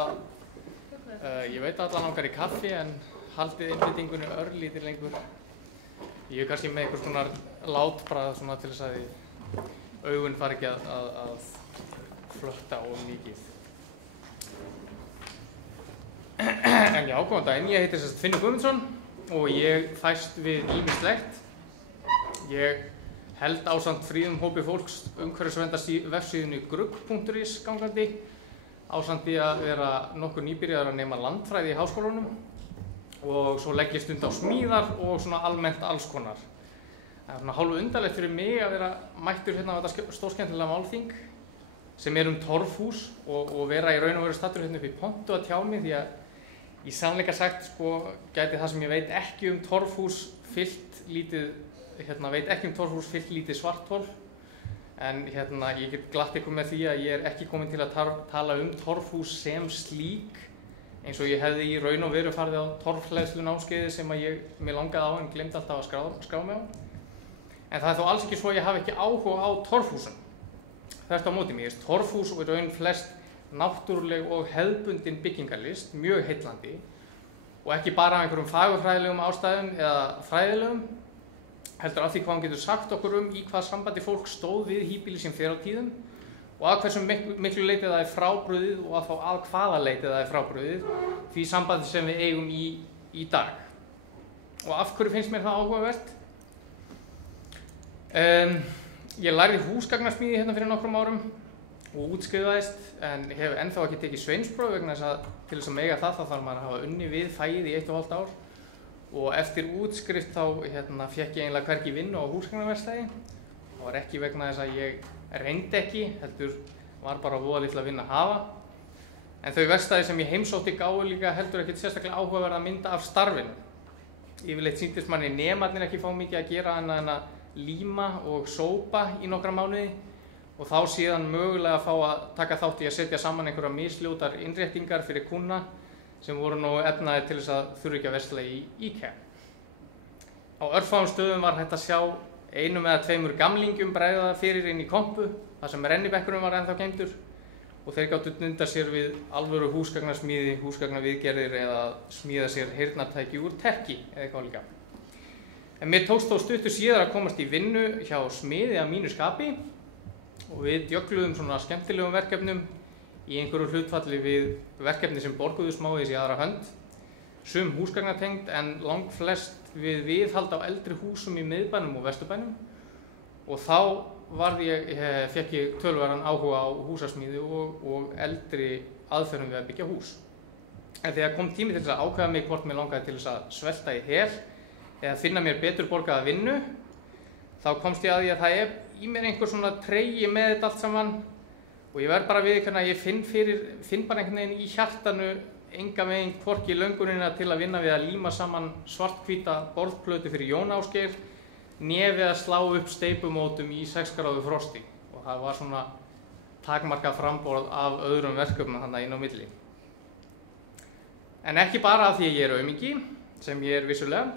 ég veit að allan langar í kaffi en haldið innflyttingunni örlítið lengur. Ég er kannski með einhvers konar látbragð svona til þess að augun fari ekki að flötta of mikið. En já, góðan daginn, ég heiti Finnur Guðmundsson og ég fæst við ýmislegt. Ég held ásamt fríðum hópi fólks umhverfisverndar vefsíðunni grugg.is gangandi, ásamt því að vera nokkur nýbyrjaður að nema landfræði í háskólanum og svo legg ég stund á smíðar og svona almennt alls konar. Það er svona hálfu undarlegt fyrir mig að vera mættur hérna á þetta stórskemmtilega málþing sem er torfhús og vera í raun og veru stattur hérna upp í pontu að tjá mig því að í sannleika sagt gæti það sem ég veit ekki torfhús fyllt lítið svarthol en ég get glatt ykkur með því að ég er ekki komin til að tala torfhús sem slík eins og ég hefði í raun og veru farið á torfhleðslu námskeiði sem mér langaði á en glemdi alltaf að skrá mig á. En það er þó alls ekki svo að ég hafi ekki áhuga á torfhúsum. Þvert á móti mér finnst torfhús og í raun flest náttúruleg og hefðbundin byggingarlist mjög heillandi og ekki bara af einhverjum fagurfræðilegum ástæðum eða fræðilegum, heldur af því hvað hann getur sagt okkur í hvað sambandi fólk stóð við híbýli sín fyrr á tíðum og að hversu miklu leyti það er frábrugðið og að þá að hvaða leyti það er frábrugðið því sambandi sem við eigum í dag. Og af hverju finnst mér það áhugavert? Ég lærði húsgagnasmíði hérna fyrir nokkrum árum og útskrifaðist en hef ennþá ekki tekið sveinspróf vegna þess að til þess að mega það þá þarf maður að hafa unni við fagið í 1,5 ár og eftir útskrift þá fékk ég eiginlega hvergi vinnu á húsgagnaverkstæði. Það var ekki vegna þess að ég reyndi ekki, heldur var bara voða litla vinna að hafa. En þau verkstæði sem ég heimsótti gáfu líka heldur ekkert sérstaklega áhugaverða mynda af starfinu. Yfirleitt sýndist manni nemarnir ekki fá mikið að gera annað en að líma og sópa í nokkra mánuði og þá síðan mögulega að fá að taka þátt í að setja saman einhverja misljótar innréttingar fyrir kúnna sem voru nú efnaðir til þess að þurfa ekki að versla í IKEA. Á örfáum stöðum var hægt að sjá 1 eða 2 gamlingjum bregða fyrir inn í kompu þar sem rennibekkurinn var ennþá geymdur og þeir gátu nundað sér við alvöru húsgagnasmíði, húsgagnaviðgerðir eða smíða sér heyrnartæki úr terki eða eitthvað líka. En mér tókst þó stuttu síðar að komast í vinnu hjá smiði að mínu skapi og við djöggluðum svona skemmtilegum verkefnum í einhverju hlutfalli við verkefni sem borguðu smávegis í aðra hönd, sum húsgagnatengd en langflest við viðhald á eldri húsum í miðbænum og vesturbænum og þá fékk ég tölverðan áhuga á húsasmíði og eldri aðferðum við að byggja hús. En þegar kom tími til þess að ákveða mig hvort mér langaði til þess að svelta í hel eða finna mér betur borgaða vinnu, þá komst ég að því að það er í mér einhver svona tregi með þetta allt saman og ég verð bara viðurkenna að ég finn bara einhvern veginn í hjartanu enga veginn hvorki löngunina til að vinna við að líma saman svarthvíta borðplötu fyrir Jón Ásgeir né við að slá upp steypumótum í 6 gráðu frosti og það var svona takmarkað framboð af öðrum verkefnum þarna inn á milli. En ekki bara af því að ég er aumingi, sem ég er vissulega,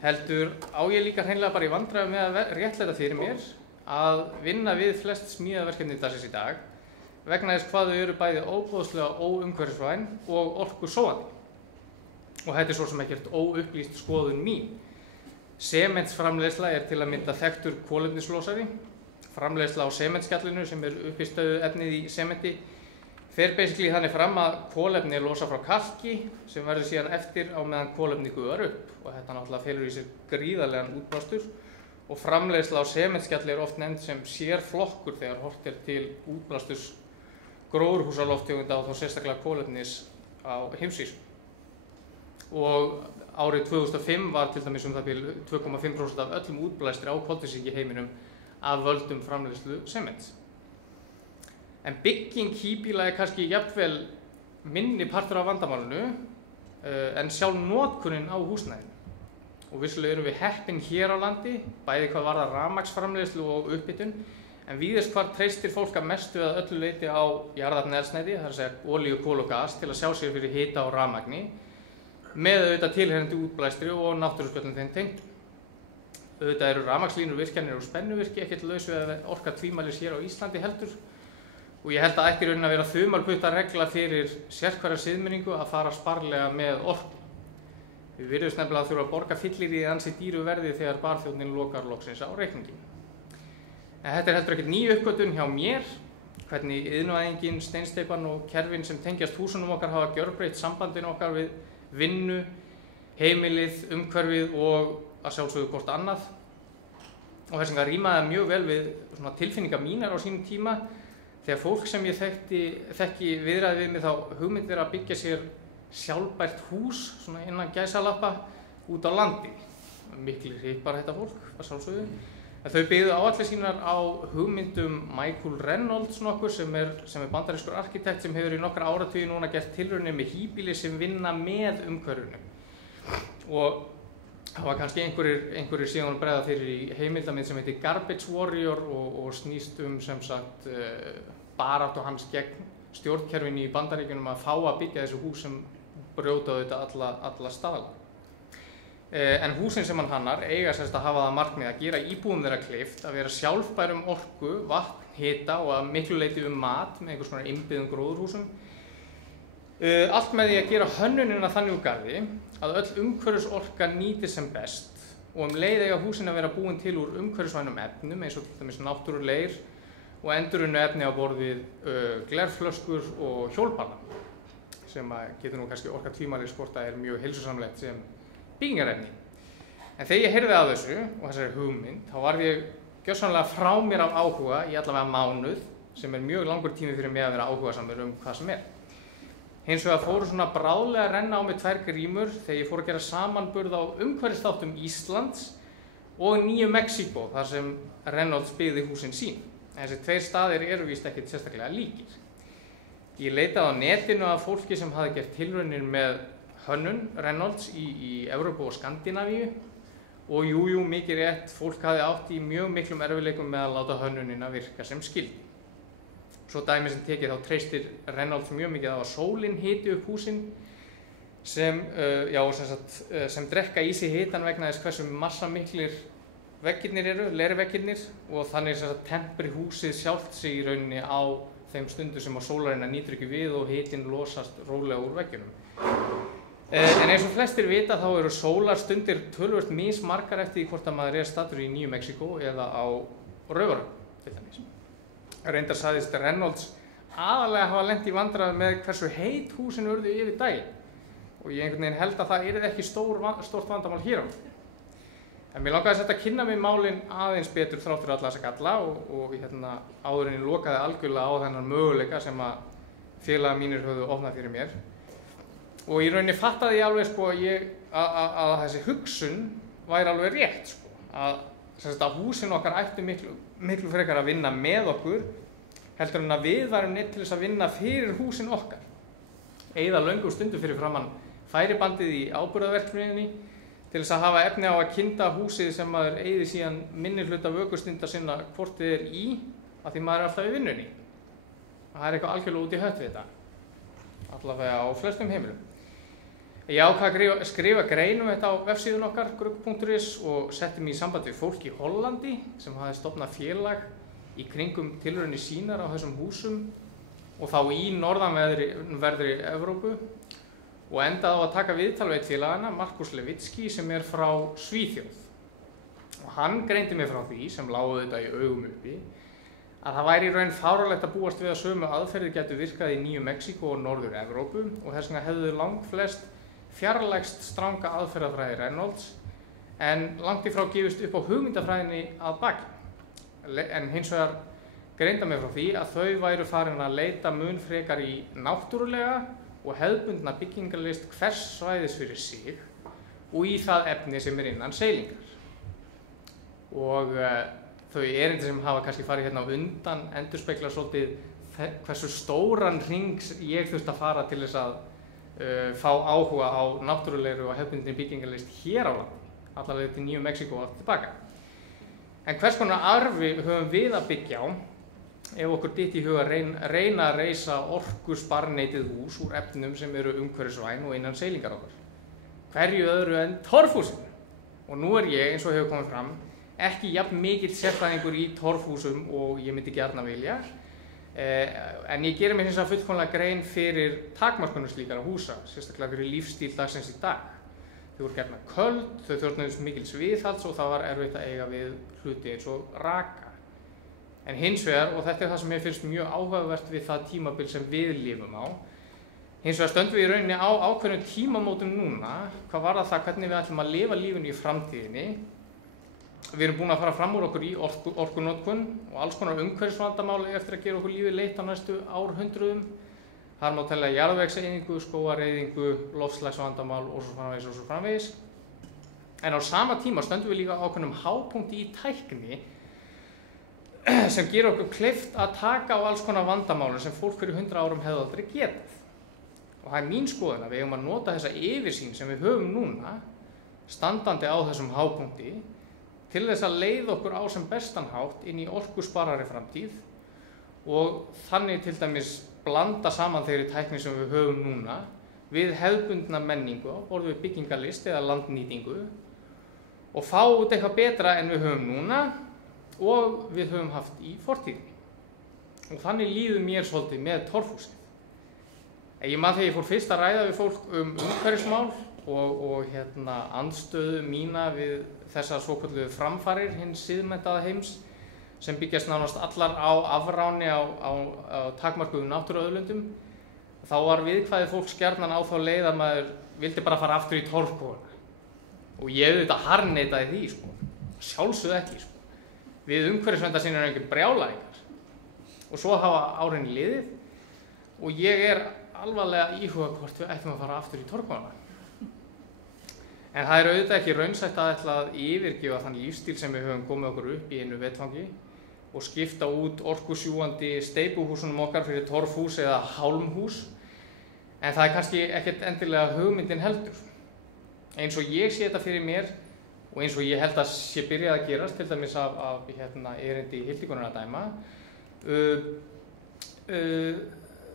heldur á ég líka hreinlega bara í vandræðum með að réttlæta fyrir mér að vinna við flest smíðaverkefni dagsins í dag vegna þess hvað þau eru bæði óboðslega óumhverfisvæn og orkusóandi. Og þetta er svo sem ekkert óupplýst skoðun mín. Sementsframleiðsla er til að mynda þekktur kolefnislosari. Framleiðsla á sementskjallinu sem er uppistöðu efnið í sementi fer basically þannig fram að kolefni er losa frá kalki sem verður síðan eftir á meðan kolefni gufar upp og þetta náttúrulega felur í sér gríðarlegan útblástur og framleiðsla á sementskjalli er oft nefnd sem sérflokkur þegar horft er til útblásturs gróðurhúsalofttegunda og þá sérstaklega kolefnis á heimsvísu. Og árið 2005 var til dæmis það bil 2,5% af öllum útblæstri á koltvísýringi í heiminum af völdum framleiðslu sements. En bygging híbýla er kannski jafnvel minni partur af vandamálinu en sjálf notkunin á húsnæðinu. Og vissulega erum við heppin hér á landi, bæði hvað varðar rafmagnsframleiðslu og upphitun, en víðast hvar treystir fólk að mestu að öllu leyti á jarðefnaeldsneyti, það er að segja olíu, kol og gas, til að sjá sér fyrir hita og rafmagni, með auðvitað tilheyrandi útblæstri og náttúruspjöllum þeim tengdum. Auðvitað eru rafmagnslínur, virkjanir og spennuvirki ekkert laus við að orka tvímælis hér á Íslandi heldur og ég held að ætti í rauninni að vera þumalputta regla fyrir sérhverja siðmenningu að fara sparlega með orku. Við virðumst nefnilega að þurfa að borga fyllir í ansi dýru verði þegar barþjónninn lokar loksins á reikningin. En þetta er heldur ekkert ný uppgötvun hjá mér, hvernig iðnvæðingin, steinsteypan og kerfin sem tengjast húsunum okkar hafa gjörbreytt sambandinu okkar við vinnu, heimilið, umhverfið og að sjálfsögðu hvort annað. Og þess vegna rímaði mjög vel við svona tilfinningar mínar á sínum tíma þegar fólk sem ég þekki viðræði við mig þá hugmyndir að byggja sér sjálfbært hús svona innan gæsalappa út á landi. Miklir hippar þetta fólk, að sjálfsögðu. En þau byggðu áallir sínar á hugmyndum Michael Reynolds nokkur sem er bandarískur arkitekt sem hefur í nokkra áratugi núna gert tilraunir með híbýli sem vinna með umhverfinu. Og það var kannski einhverjir síðan bregða fyrir í heimildamynd sem heitir Garbage Warrior og snýst sem sagt baráttu hans gegn stjórnkerfinu í Bandaríkjunum að fá að byggja þessu hús sem brjóta auðvitað alla staðala. En húsin sem hann hannar eiga sérst að hafa það markmið að gera íbúum þeirra kleift að vera sjálfbærum orku, vatn, hita og að miklu leyti mat með einhvers konar innbyggðum gróðurhúsum. Allt með því að gera hönnunina þannig úr garði að öll umhverfisorka nýtist sem best og leið eiga húsin að vera búin til úr umhverfisvænum efnum eins og til dæmis náttúruleir og endurunnu efni á borð við glerflöskur og hjólbarða sem getur nú kannski orkað tvímælis hvort það er mjög heilsusamlegt sem byggingarefni. En þegar ég heyrði af þessu og þessari hugmynd þá varð ég gjörsamlega frá mér af áhuga í allavega mánuð sem er mjög langur tími fyrir mig að vera áhugasamur hvað sem er. Hins vegar fóru svona bráðlega að renna á mig 2 grímur þegar ég fór að gera samanburð á umhverfisþáttum Íslands og Nýju Mexíkó þar sem Reynolds byggði húsin sín. En þessi 2 staðir eru víst ekkert sérstaklega líkir. Ég leitaði á netinu af fólki sem hafði gert tilraunir með hönnun Reynolds í Evrópu og Skandinavíu og jú, mikið rétt, fólk hafði átt í mjög miklum erfiðleikum með að láta hönnunina virka sem skyldi. Svo dæmi sem tekið þá treystir Reynolds mjög mikið á að sólin hiti upp húsin sem drekka í sig hitan vegna þess hversu massamiklir veggirnir eru, leirveggirnir og þannig sem sagt tempri húsið sjálft sig í rauninni á þeim stundu sem að sólarina nýtur ekki við og hitin losast rólega úr veggjunum. En eins og flestir vita þá eru sólarstundir töluvert mismargar eftir því hvort að maður er staddur í Nýju Mexíkó eða á Raufarhöfn til dæmis. Reyndar sagðist Reynolds aðalega hafa lent í vandræðum með hversu heit húsin urðu yfir daginn og ég einhvern veginn held að það yrði ekki stórt vandamál hér á. En mér langaði að kynna mig málin aðeins betur þrátt fyrir alla þessa galla og áður en ég lokaði algjörlega á þennan möguleika sem að félagar mínir höfðu opnað fyrir mér. Og í rauninni fattaði ég alveg að þessi hugsun væri alveg rétt að húsin okkar ættu miklu frekar að vinna með okkur heldur en að við værum neitt til þess að vinna fyrir húsin okkar. eyða löngum stundum fyrir framann færibandið í áburðarverksmiðjunni til þess að hafa efni á að kynda húsið sem maður eyði síðan minni hluta vökustunda sinna hvort þið í, af því maður alltaf í vinnunni. Það eitthvað algjörlega út í hött við þetta, allavega á flestum heimilum. Ég ákvað að skrifa grein þetta á vefsíðun okkar, grugg.is, og setti mig í samband við fólk í Hollandi sem hafði stofnað félag í kringum tilraunir sínar á þessum húsum og þá í norðanverðri Evrópu, og endaði á að taka viðtal við félagana, Markus Levitsky, sem frá Svíþjóð. Og hann greindi mig frá því, sem lágu þetta í augum uppi, að það væri í raun fáránlegt að búast við að sömu aðferðir gætu virkað í Nýju Mexíkó og Norður Evrópu, og þess vegna hefðu langflest fjarlægst stranga aðferðafræði Reynolds, en langt í frá gefist upp á hugmyndafræðinni að baki. En hins vegar greinda mig frá því að þau væru farin að leita mun frekar í náttúrulega og hefðbundna byggingarlist hvers svæðis fyrir sig og í það efni sem innan seilingar. Og þau erindi sem hafa kannski farið hérna á undan endurspegla svolítið hversu stóran hring ég þurfti að fara til þess að fá áhuga á náttúrulegri og hefðbundinni byggingarlist hér á landi, allavega til Nýju Mexíkó og aftur tilbaka. En hvers konar arfi höfum við að byggja á ef okkur dytti í huga reyna að reisa orkusparneitið hús úr efnum sem umhverfisvæn og innan seilingar okkar? Hverju öðru en torfhúsinu? Og nú ég, eins og hefur komið fram, ekki jafn mikill sérfræðingur í torfhúsum og ég myndi gjarna vilja, en ég gerir mér hins vegar fullkomlega grein fyrir takmarkunum slíkara húsa, sérstaklega fyrir lífstíl dagsins í dag. Þau voru gjarna köld, þau þurftu mikils viðhalds og það var erfitt að eiga við hluti eins og raka. En hins vegar, og þetta það sem mér finnst mjög áhugavert við það tímabil sem við lifum á, hins vegar stöndum við í rauninni á ákveðnum tímamótum núna, hvað varðar það hvernig við ætlum að lifa lífinu í framtíðinni. Við erum búin að fara fram úr okkur í orkunotkun og alls konar umhverfisvandamál eftir að gera okkur lífið leitt á næstu árhundruðum. Þar má telja jarðvegseyðingu, skógareyðingu, loftslagsvandamál og svo framvegis. En á sama tíma stöndum við líka á ákveðnum hápunkti í tækni sem gerir okkur kleift að taka á alls konar vandamálum sem fólk fyrir 100 árum hefði aldrei getað. Og það mín skoðun að við eigum að nota þessa yfirsýn sem við höfum núna, standandi á þessum hápunkti, til þess að leiða okkur á sem bestan hátt inn í orkusparari framtíð og þannig til dæmis blanda saman þeirri tækni sem við höfum núna við hefðbundna menningu á borð við byggingarlist eða landnýtingu og fá út eitthvað betra en við höfum núna og við höfum haft í fortíðinni. Og þannig líður mér svolítið með torfhúsið. Ég man þegar ég fór fyrst að ræða við fólk umhverfismál og andstöðu mína við þessar svokölluðu framfarir hins siðmenntaða heims sem byggjast nánast allar á afráni á takmarkuðum náttúruauðlindum. Þá var viðkvæðið fólks gjarnan á þá leið að maður vildi bara fara aftur í torfkofana. Og ég auðvitað harðneitaði því, sjálfsögðu ekki. Við umhverfisverndarsinnir erum ekki brjálæðingar. Og svo hafa árin liðið og ég alvarlega íhuga hvort við ættum að fara aftur í torfkofana. En það auðvitað ekki raunsætt að ætla að yfirgefa þann lífstíl sem við höfum komið okkur upp í einu vetfangi og skipta út orkusjúandi steypuhúsunum okkar fyrir torfhús eða hálmhús. En það kannski ekkert endilega hugmyndin heldur. Eins og ég sé þetta fyrir mér og eins og ég held að sé byrjað að gerast, til dæmis af erindi Hildigunar að dæma,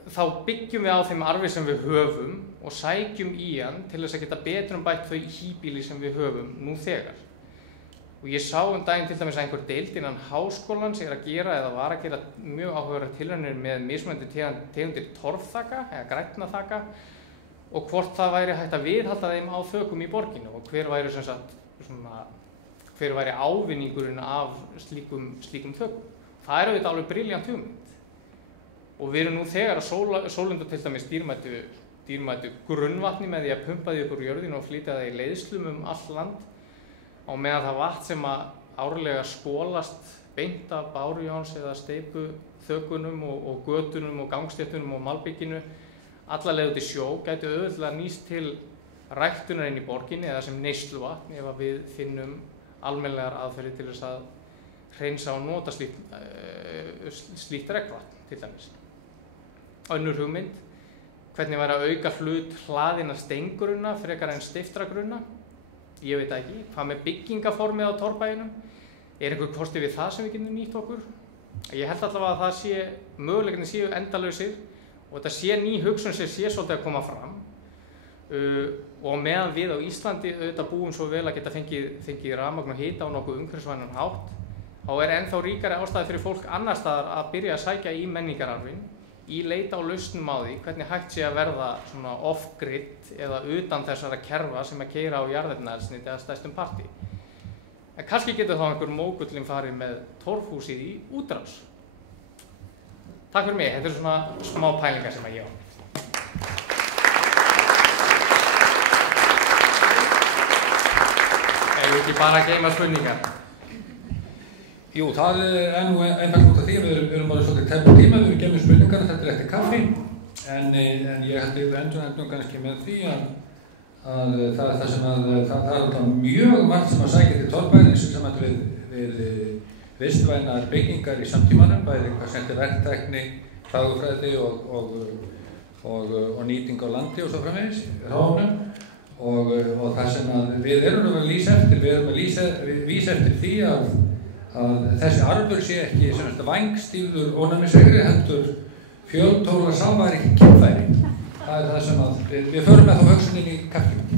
þá byggjum við á þeim arfi sem við höfum og sækjum í hann til þess að geta betur bætt þau híbýli sem við höfum nú þegar. Og ég sá daginn til dæmis að einhver deild innan háskólans að gera eða var að gera mjög áhugaverðar tilraunir með mismunandi tegundir torfþaka eða grænnaþaka og hvort það væri hægt að viðhalda þeim á þökum í borginu og hver væri ávinningurinn af slíkum þökum. Það auðvitað alveg brilljant hugmynd. Og við erum nú þegar að sólunda til dæmis dýrmætu grunnvatni með því að pumpa því upp úr jörðinu og flytja það í leiðslum allt land á meðan það vatn sem árlega skolast beint af bárujárns eða steypu þökunum og götunum og gangstéttunum og malbygginu alla leið út í sjó gæti auðvitað nýst til ræktunar inn í borginni eða sem neysluvatn ef við finnum almennilegar aðferðir til þess að hreinsa og nota slíkt regnvatn til dæmis. Önnur hugmynd, hvernig væri að auka hlut hlaðinna steingrunna frekar en stiftragrunna, ég veit ekki. Hvað með byggingaformið á torfbæjunum, einhver kosti við það sem við getum nýtt okkur? Ég held allavega að það sé, möguleikarnir séu endalausir og þetta sé ný hugsun sem sé svolítið að koma fram. Og meðan við á Íslandi auðvitað búum svo vel að geta fengið rafmagn og hita á nokkuð umhverfisvænan hátt, þá ennþá ríkari ástæði fyrir fólk annars staðar að byrja að sækja í menningararfinn, í leita á lausnum á því hvernig hægt sé að verða svona off-grid eða utan þessara kerfa sem að keyra á jarðefnaeldsneyti að stærstum parti. En kannski getur þá einhver mógullin farið með torfhúsið í útrás. Takk fyrir mig, þetta svona smá pælingar sem að ég á. Ég ekki bara að geyma spurningar. Jú, það nú einfalt út af því að við erum bara svolítið tæmur tíma, við erum geymið spurningar, þetta eftir kaffi. En ég held við endur kannski með því að það er alltaf mjög margt sem að sækja til torfbæjarins sem við vistvænar byggingar í samtímanum, bæði hvað sem þetta verktækni, fagurfræði og nýting á landi og svo framvegis, ráðunum. Og það sem við erum að lýsa eftir, við erum að vísa eftir því að þessi arfur sé ekki vængstýrður ónæmisvegri, heldur fjöltóra sáværi kynfæri. Það er það sem við förum með þá hugsunin í kaffinu.